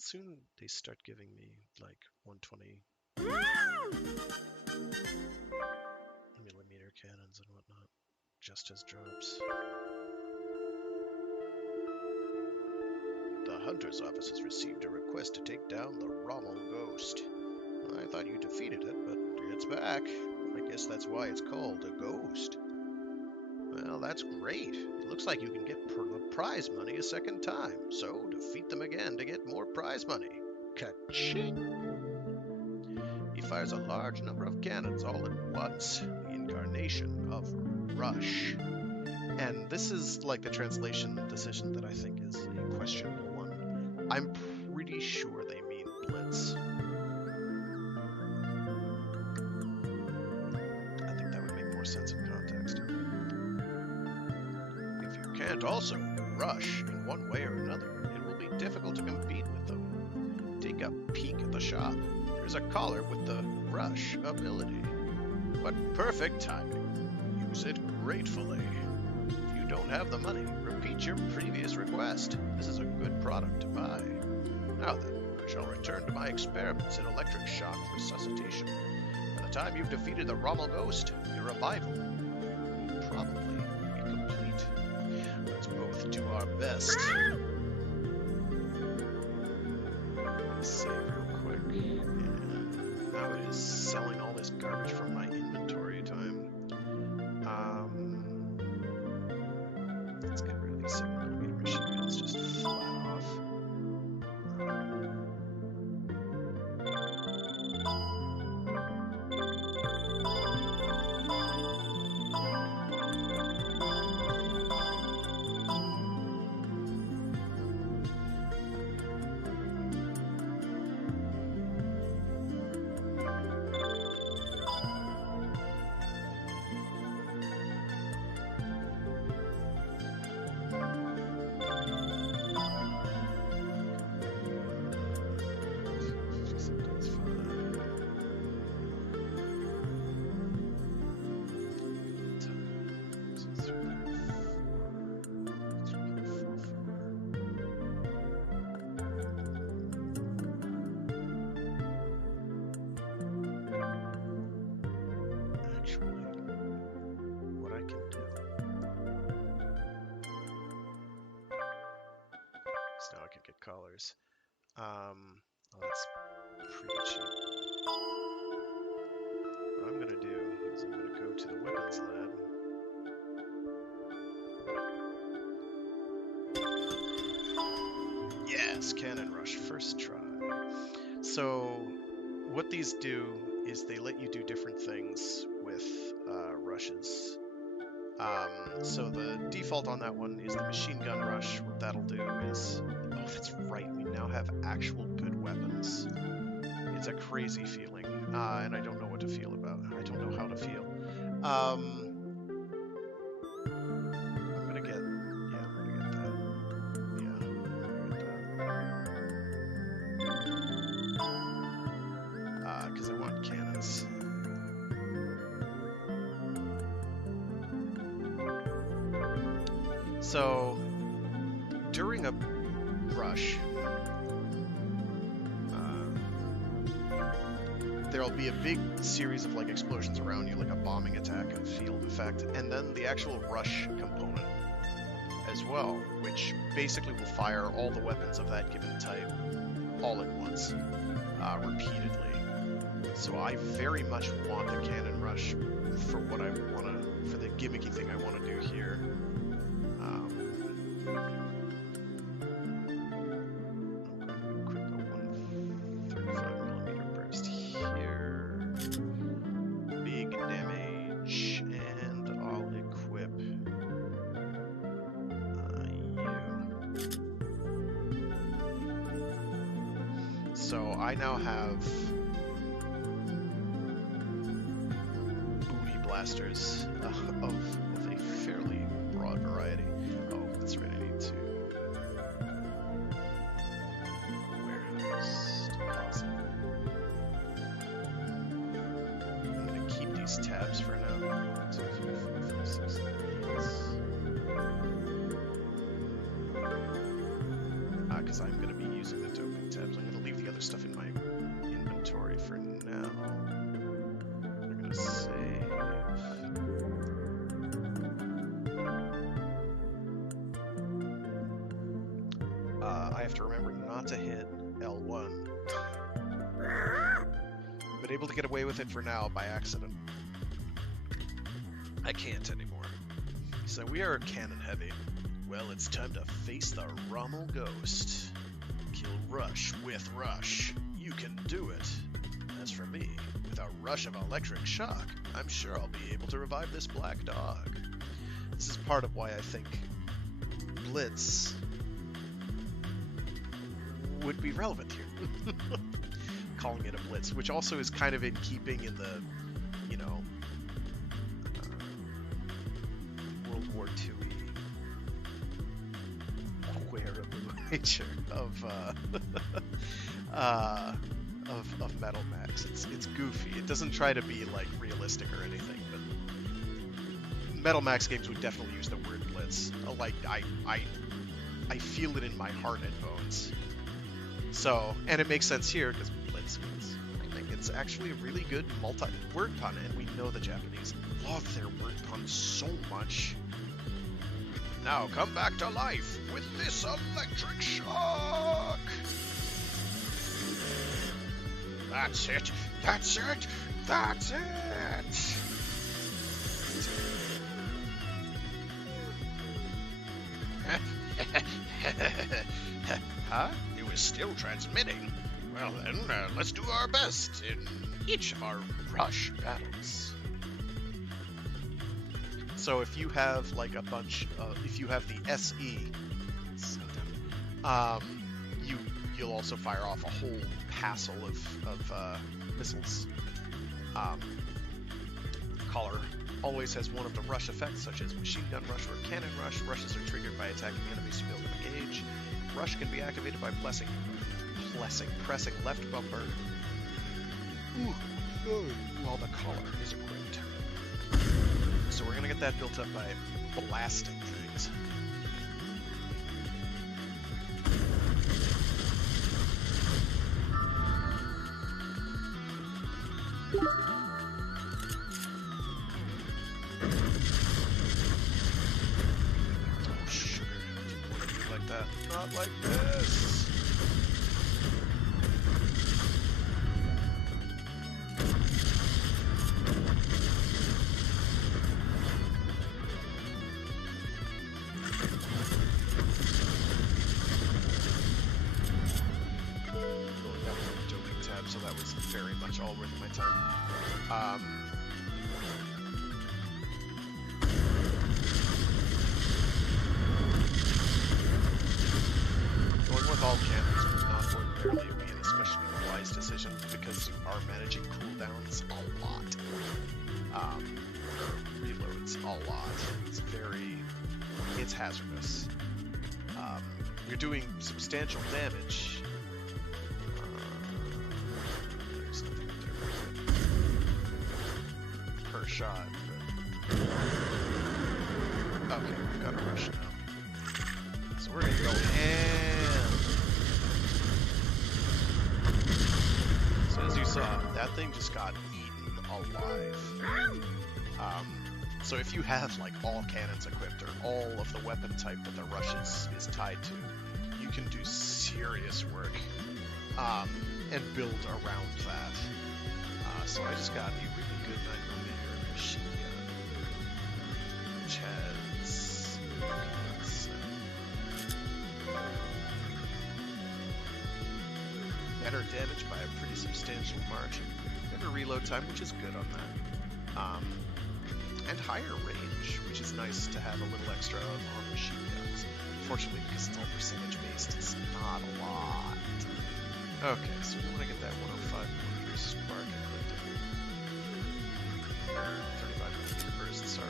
Soon they start giving me like 120 millimeter cannons and whatnot, just as drops. The Hunter's Office has received a request to take down the Rommel Ghost. I thought you defeated it, but it's back. I guess that's why it's called a ghost. Well, that's great. It looks like you can get prize money a second time, so defeat them again to get more prize money. Ka-ching! He fires a large number of cannons all at once, the incarnation of Rush. And this is like the translation decision that I think is a questionable one. I'm pretty sure they mean Blitz. I think that would make more sense in context. If you can't also rush in one way or another, it will be difficult to compete with them. Take a peek at the shop. There's a collar with the Rush ability. What perfect timing. Use it gratefully. If you don't have the money, repeat your previous request. This is a good product to buy. Now then, I shall return to my experiments in electric shock resuscitation. By the time you've defeated the Rommel Ghost, your revival will probably be complete. Let's both do our best. Save real quick. And now it is selling all this garbage from my inventory time. Let's get rid of these 7mm machine guns just flat off. Now I can get collars. Oh, that's pretty cheap. What I'm gonna do is I'm gonna go to the weapons lab. Yes, cannon rush, first try. So what these do is they let you do different things with rushes. So the default on that one is the machine gun rush. What that'll do is, oh, that's right, we now have actual good weapons. It's a crazy feeling, and I don't know what to feel about it. I don't know how to feel. I'm gonna get, yeah, I'm gonna get that. Yeah, I'm gonna get that. Because I want cannons. So, during a rush, there'll be a big series of like explosions around you, like a bombing attack and field effect, and then the actual rush component as well, which basically will fire all the weapons of that given type all at once, repeatedly. So I very much want the cannon rush for what I want to, for the gimmicky thing I want to do here. So I now have booty blasters of a fairly broad variety. Oh, that's right, I need to warehouse deposit. I'm going to keep these tabs for now. 1, 2, 3, 4, 5, 6, 7, 8. because I'm going to be using the doping tabs. I'm going to leave the other stuff in my inventory for now. We're going to save. I have to remember not to hit L1. But able to get away with it for now by accident. I can't anymore. So we are cannon heavy. Well, it's time to face the Rommel Ghost. Kill Rush with Rush. You can do it. As for me, with a rush of electric shock, I'm sure I'll be able to revive this black dog. This is part of why I think Blitz would be relevant here. Calling it a Blitz, which also is kind of in keeping in the, you know, World War II-y wearable nature of Metal Max. It's goofy. It doesn't try to be like realistic or anything, but Metal Max games would definitely use the word Blitz. Like I feel it in my heart and bones. So, and it makes sense here because Blitz means, I think it's actually a really good word pun, and we know the Japanese love their word puns so much. Now come back to life with this electric shock! That's it! That's it! That's it! Huh? It was still transmitting. Well then, let's do our best in each of our rush battles. So if you have like a bunch of, if you have the SE, you'll also fire off a whole passel of missiles. Caller always has one of the rush effects, such as machine gun rush or cannon rush. Rushes are triggered by attacking enemies to be able to engage. Rush can be activated by pressing left bumper while the collar is equipped. So we're gonna get that built up by blasting things. Oh sugar, didn't want to do it like that. Not like this. So that was very much all worth my time. Going with all cannons would not ordinarily be an especially wise decision because you are managing cooldowns a lot. Reloads a lot. It's hazardous. You're doing substantial damage. Shot. Okay, we've got a rush now. So we're gonna go ham. So as you saw, that thing just got eaten alive. So if you have like all cannons equipped or all of the weapon type that the rush is tied to, you can do serious work and build around that. So I just got a really good 9mm machine gun, which has better damage by a pretty substantial margin, better reload time, which is good on that, and higher range, which is nice to have a little extra of on machine guns. Unfortunately, because it's all percentage based, it's not a lot. Okay, so we want to get that 105mm spark equipped. 35mm burst, sorry.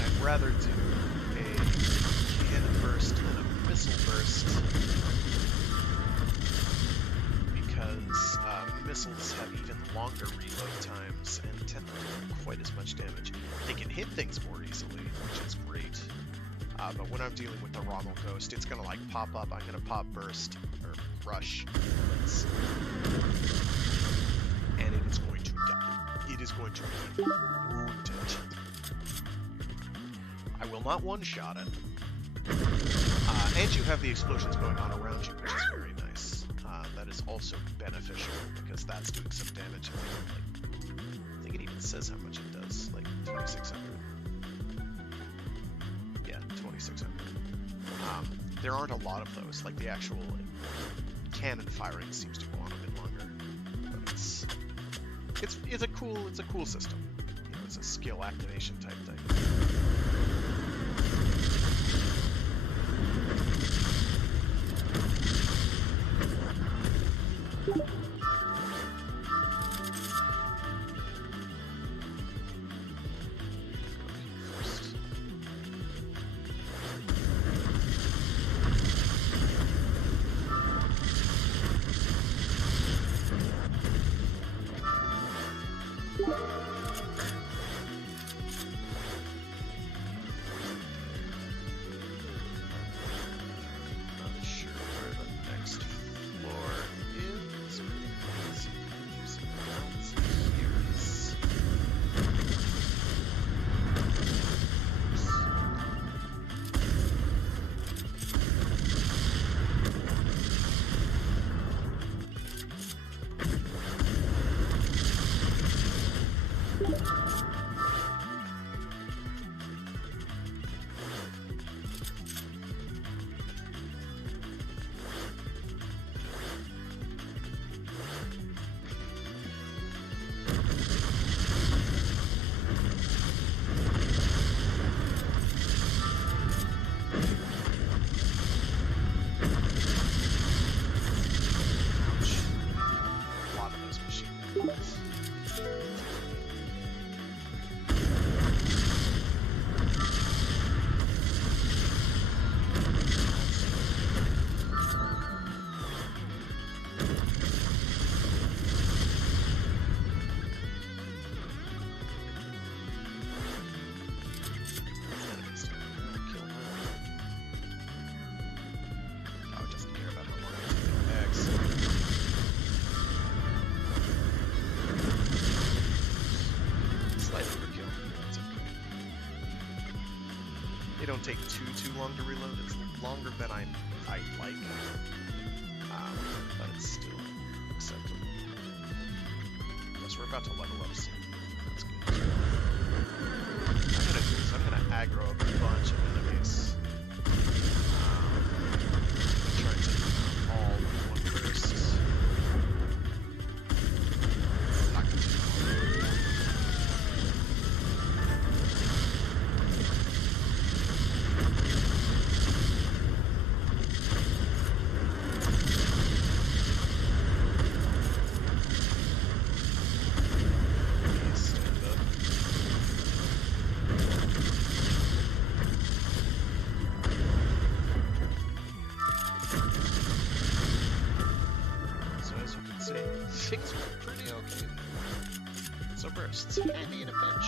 I'd rather do a cannon burst than a missile burst because missiles have even longer reload times and tend not to do quite as much damage. They can hit things more easily, which is great. But when I'm dealing with the Rommel Ghost, it's gonna like pop up. I'm gonna pop burst or rush, and it is going to die. It is going to be wounded. I will not one-shot it. And you have the explosions going on around you, which is very nice. That is also beneficial because that's doing some damage. I think it even says how much it does, like 2,600. Yeah, 2,600. There aren't a lot of those. Like the actual cannon firing seems to go on a bit longer, but it's a cool system. You know, it's a skill activation type thing. They don't take too long to reload. It's longer than I like, but it's still acceptable. Plus, we're about to level up soon. That's good. What I'm gonna do is I'm gonna aggro up a bunch of enemies. Try and take them out all with one burst. Not gonna take them all. Things were pretty okay. So bursts, handy in a pinch.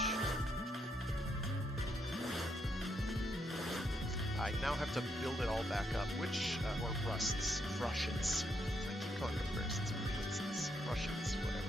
I now have to build it all back up, which, or rushes. I keep calling them bursts, blitzes, rushes, whatever.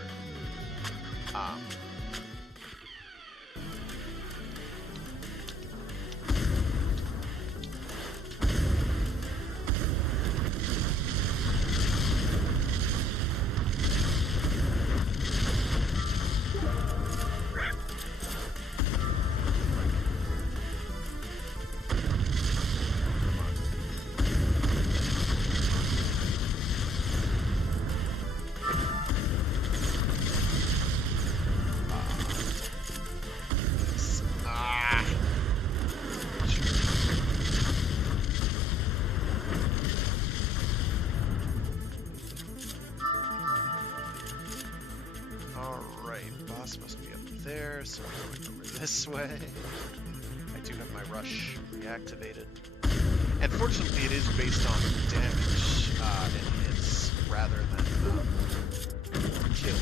Must be up there, so I'm going over this way. I do have my rush reactivated. And fortunately it is based on damage and hits rather than kills.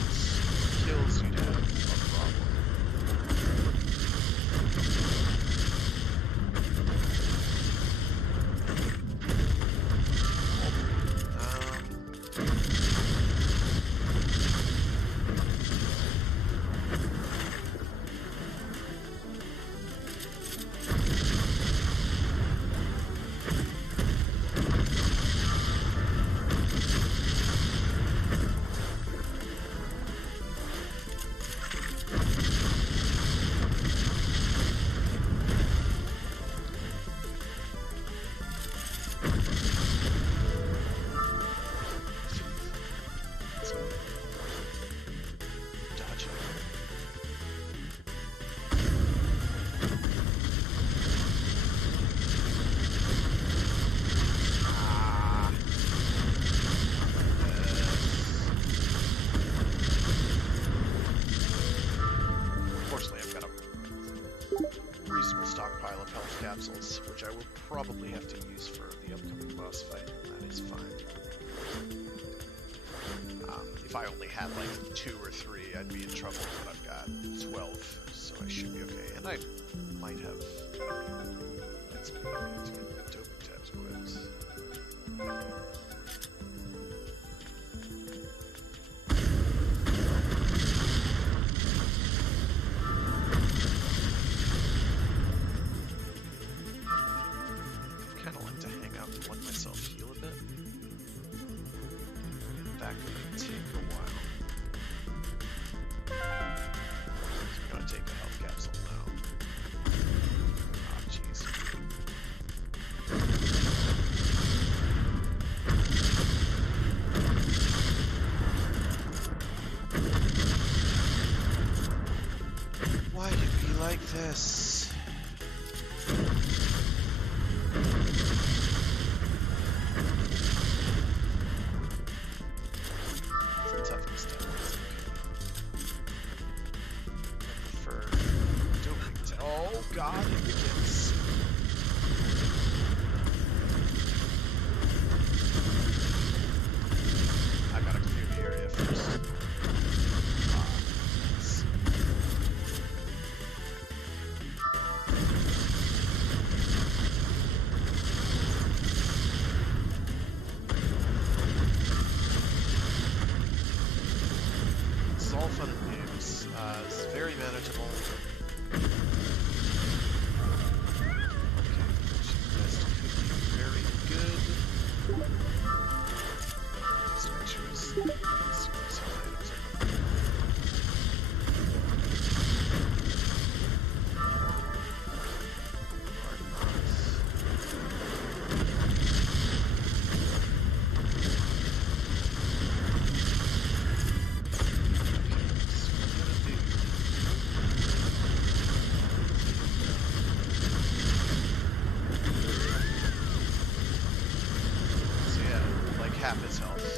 capsules, which I will probably have to use for the upcoming boss fight, and that is fine. If I only had like 2 or 3, I'd be in trouble, but I've got 12, so I should be okay. And I might have... Let's get doping tabs equipped. Kind of like to hang out and let myself heal a bit. That could take a while. So I'm gonna take a health capsule now. Oh, jeez. Why did it be like this? God, it begins. I gotta clear the area first. This is all fun and games. This is very manageable. Half his health.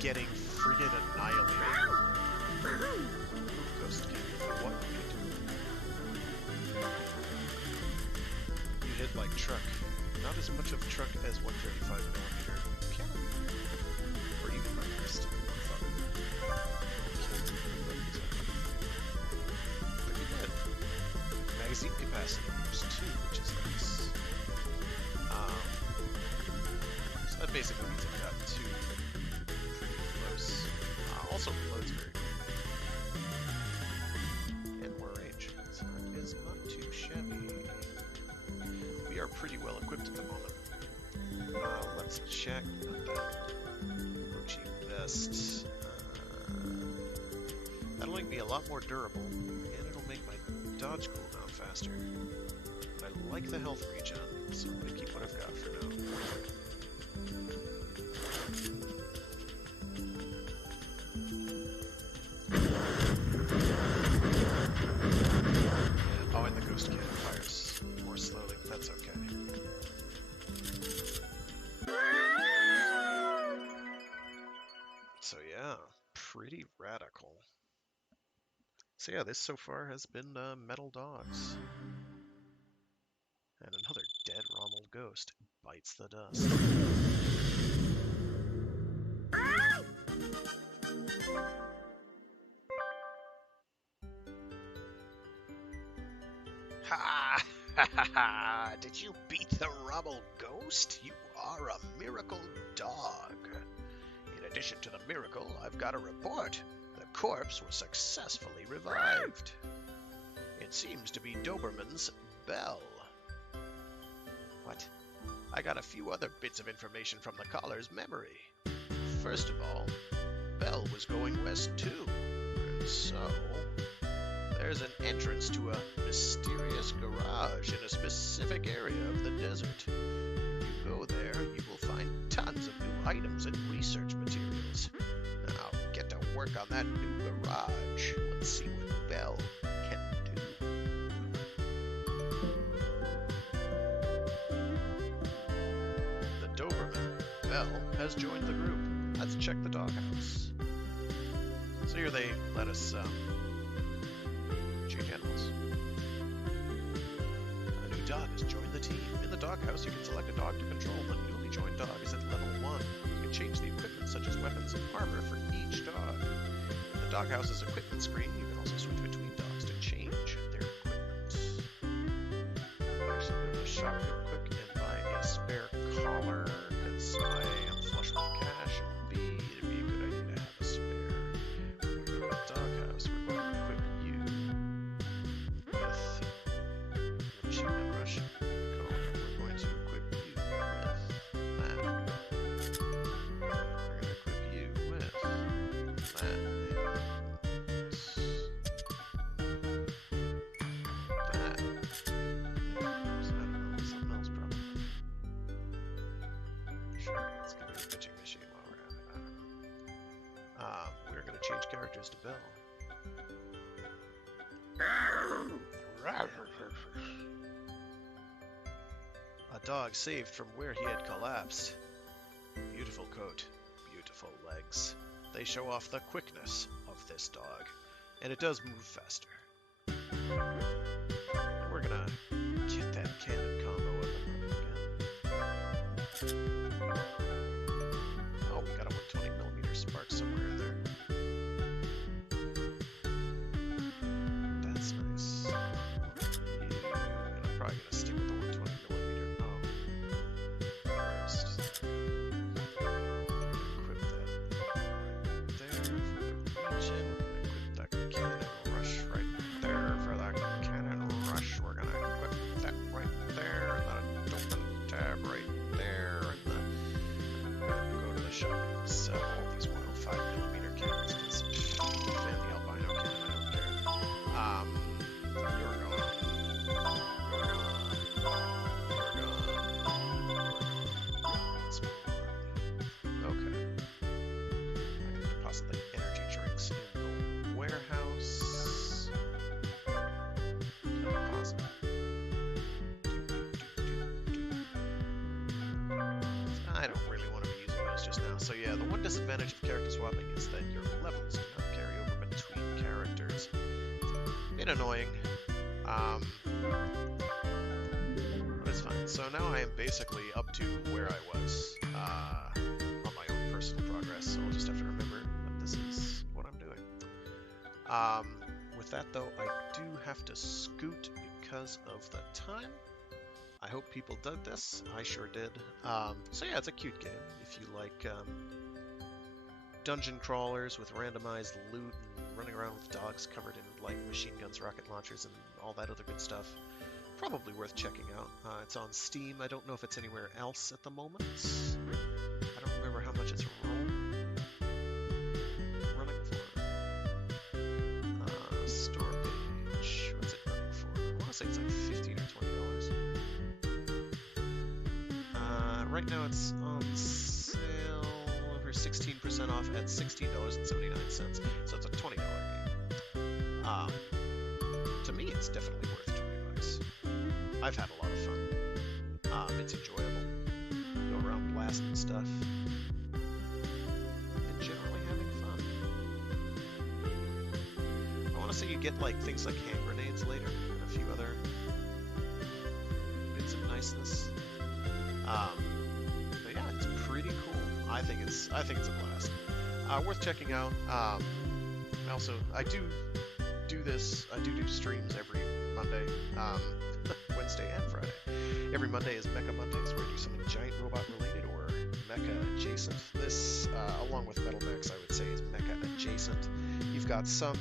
Getting friggin' annihilated. Ghost King, what are you doing? You hit like truck. Not as much of a truck as 135mm cannon. Or even like wrist. Pretty good. Magazine capacity moves too, which is nice. So that basically means I've got 2 also loads very good. And more range, so that is not too shabby. We are pretty well equipped at the moment. Let's check that Mochi vest. That'll make me a lot more durable, and it'll make my dodge cooldown faster. But I like the health regen, so I'm gonna keep what I've got for now. Oh, and the ghost cannon fires more slowly, but that's okay. So yeah, pretty radical. So yeah, this so far has been Metal Dogs. And another dead Rommel ghost bites the dust. Ha! Ha ha ha! Did you beat the rubble ghost? You are a miracle dog. In addition to the miracle, I've got a report. The corpse was successfully revived. It seems to be Doberman's Belle. What? I got a few other bits of information from the caller's memory. First of all, Belle was going west too, and so there's an entrance to a mysterious garage in a specific area of the desert. If you go there, you will find tons of new items and research materials. Now get to work on that new garage. Let's see what Belle can do. The Doberman, Belle, has joined the group. Let's check the doghouse. So here they let us change animals. A new dog has joined the team. In the doghouse, you can select a dog to control. The newly joined dog is at level 1. You can change the equipment such as weapons and armor for each dog. In the doghouse's equipment screen, you can also switch between dogs to change their equipment. Actually, go to the shop real quick and buy a spare collar, because I am flush with cash, and B, it'd be a good idea to have a spare. We're going to go to the doghouse. We're going to equip you with the machine gun rush collar. We're going to equip you with that. We're going to equip you with that. And that. Something else probably. Sure, let's give it a pitching machine while we're at it. I don't know. We're going to change characters to Belle. A dog saved from where he had collapsed. Beautiful coat, beautiful legs. They show off the quickness of this dog, and it does move faster. We're gonna get that cannon combo up and running again. Oh, we got a 120mm spark somewhere in there. That's nice. And I'm probably gonna stick with the 120mm. Oh, first, equip that right there for the Legion. We're gonna equip that cannon rush right there for that cannon rush. We're gonna equip that right there, and the open tab right there, and then go to the shop and sell all these 105mm cannons, because and the albino cannon, I don't care. You're gone. Let's move on. Okay. I can deposit the energy drinks in the warehouse. Deposit. I don't really want to be using those just now. So yeah, the one disadvantage of character swapping is that your levels do not carry over between characters. It's a bit annoying. But it's fine. So now I am basically up to where I was on my own personal progress, so I'll just have to remember that this is what I'm doing. With that though, I do have to scoot because of the time. I hope people dug this. I sure did. So yeah, it's a cute game. If you like dungeon crawlers with randomized loot and running around with dogs covered in like machine guns, rocket launchers, and all that other good stuff, probably worth checking out. It's on Steam. I don't know if it's anywhere else at the moment. I don't remember how much it's running for. Store page. What's it running for? I want to say it's like $15 or $20. Right now it's on sale over 16% off at $16.79. So it's a $20 game. To me, it's definitely worth $20. I've had a lot of fun. It's enjoyable. Go around blasting stuff and generally having fun. I want to say you get like things like hand grenades later and a few other bits of niceness. But yeah, it's pretty cool. I think it's a blast. Worth checking out. Also, I do this. I do streams every Monday, Wednesday and Friday. Every Monday is Mecha Mondays, where I do something giant robot related or mecha adjacent. This, along with Metal Mechs, I would say is mecha adjacent. You've got some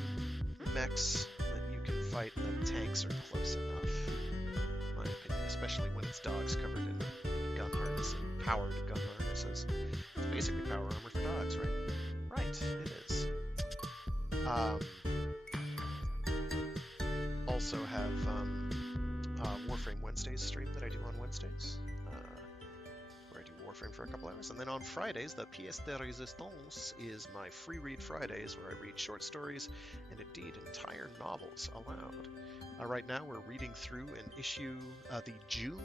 mechs that you can fight, and the tanks are close enough, in my opinion, especially when it's dogs covered in gun harness and powered gun harnesses. It's basically power armor for dogs, right? Right, it is. Also have Warframe Wednesdays stream that I do on Wednesdays, where I do Warframe for a couple hours. And then on Fridays, the pièce de résistance is my free read Fridays, where I read short stories and indeed entire novels aloud. Right now we're reading through an issue, the June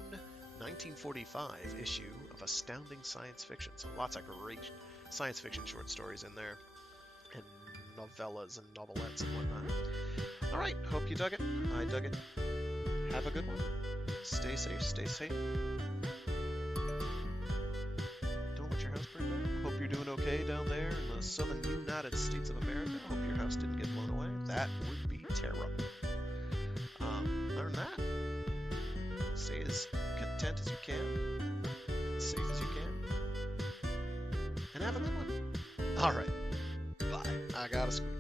1945 issue of Astounding Science Fiction. So lots of great science fiction short stories in there, and novellas and novelettes and whatnot. Alright, hope you dug it. I dug it. Have a good one. Stay safe, stay sane. Don't let your house burn down. Hope you're doing okay down there in the southern United States of America. Hope your house didn't get blown away. That would be terrible. Other than that, stay as content as you can, as safe as you can, and have a good one. Alright, bye. I gotta scooch.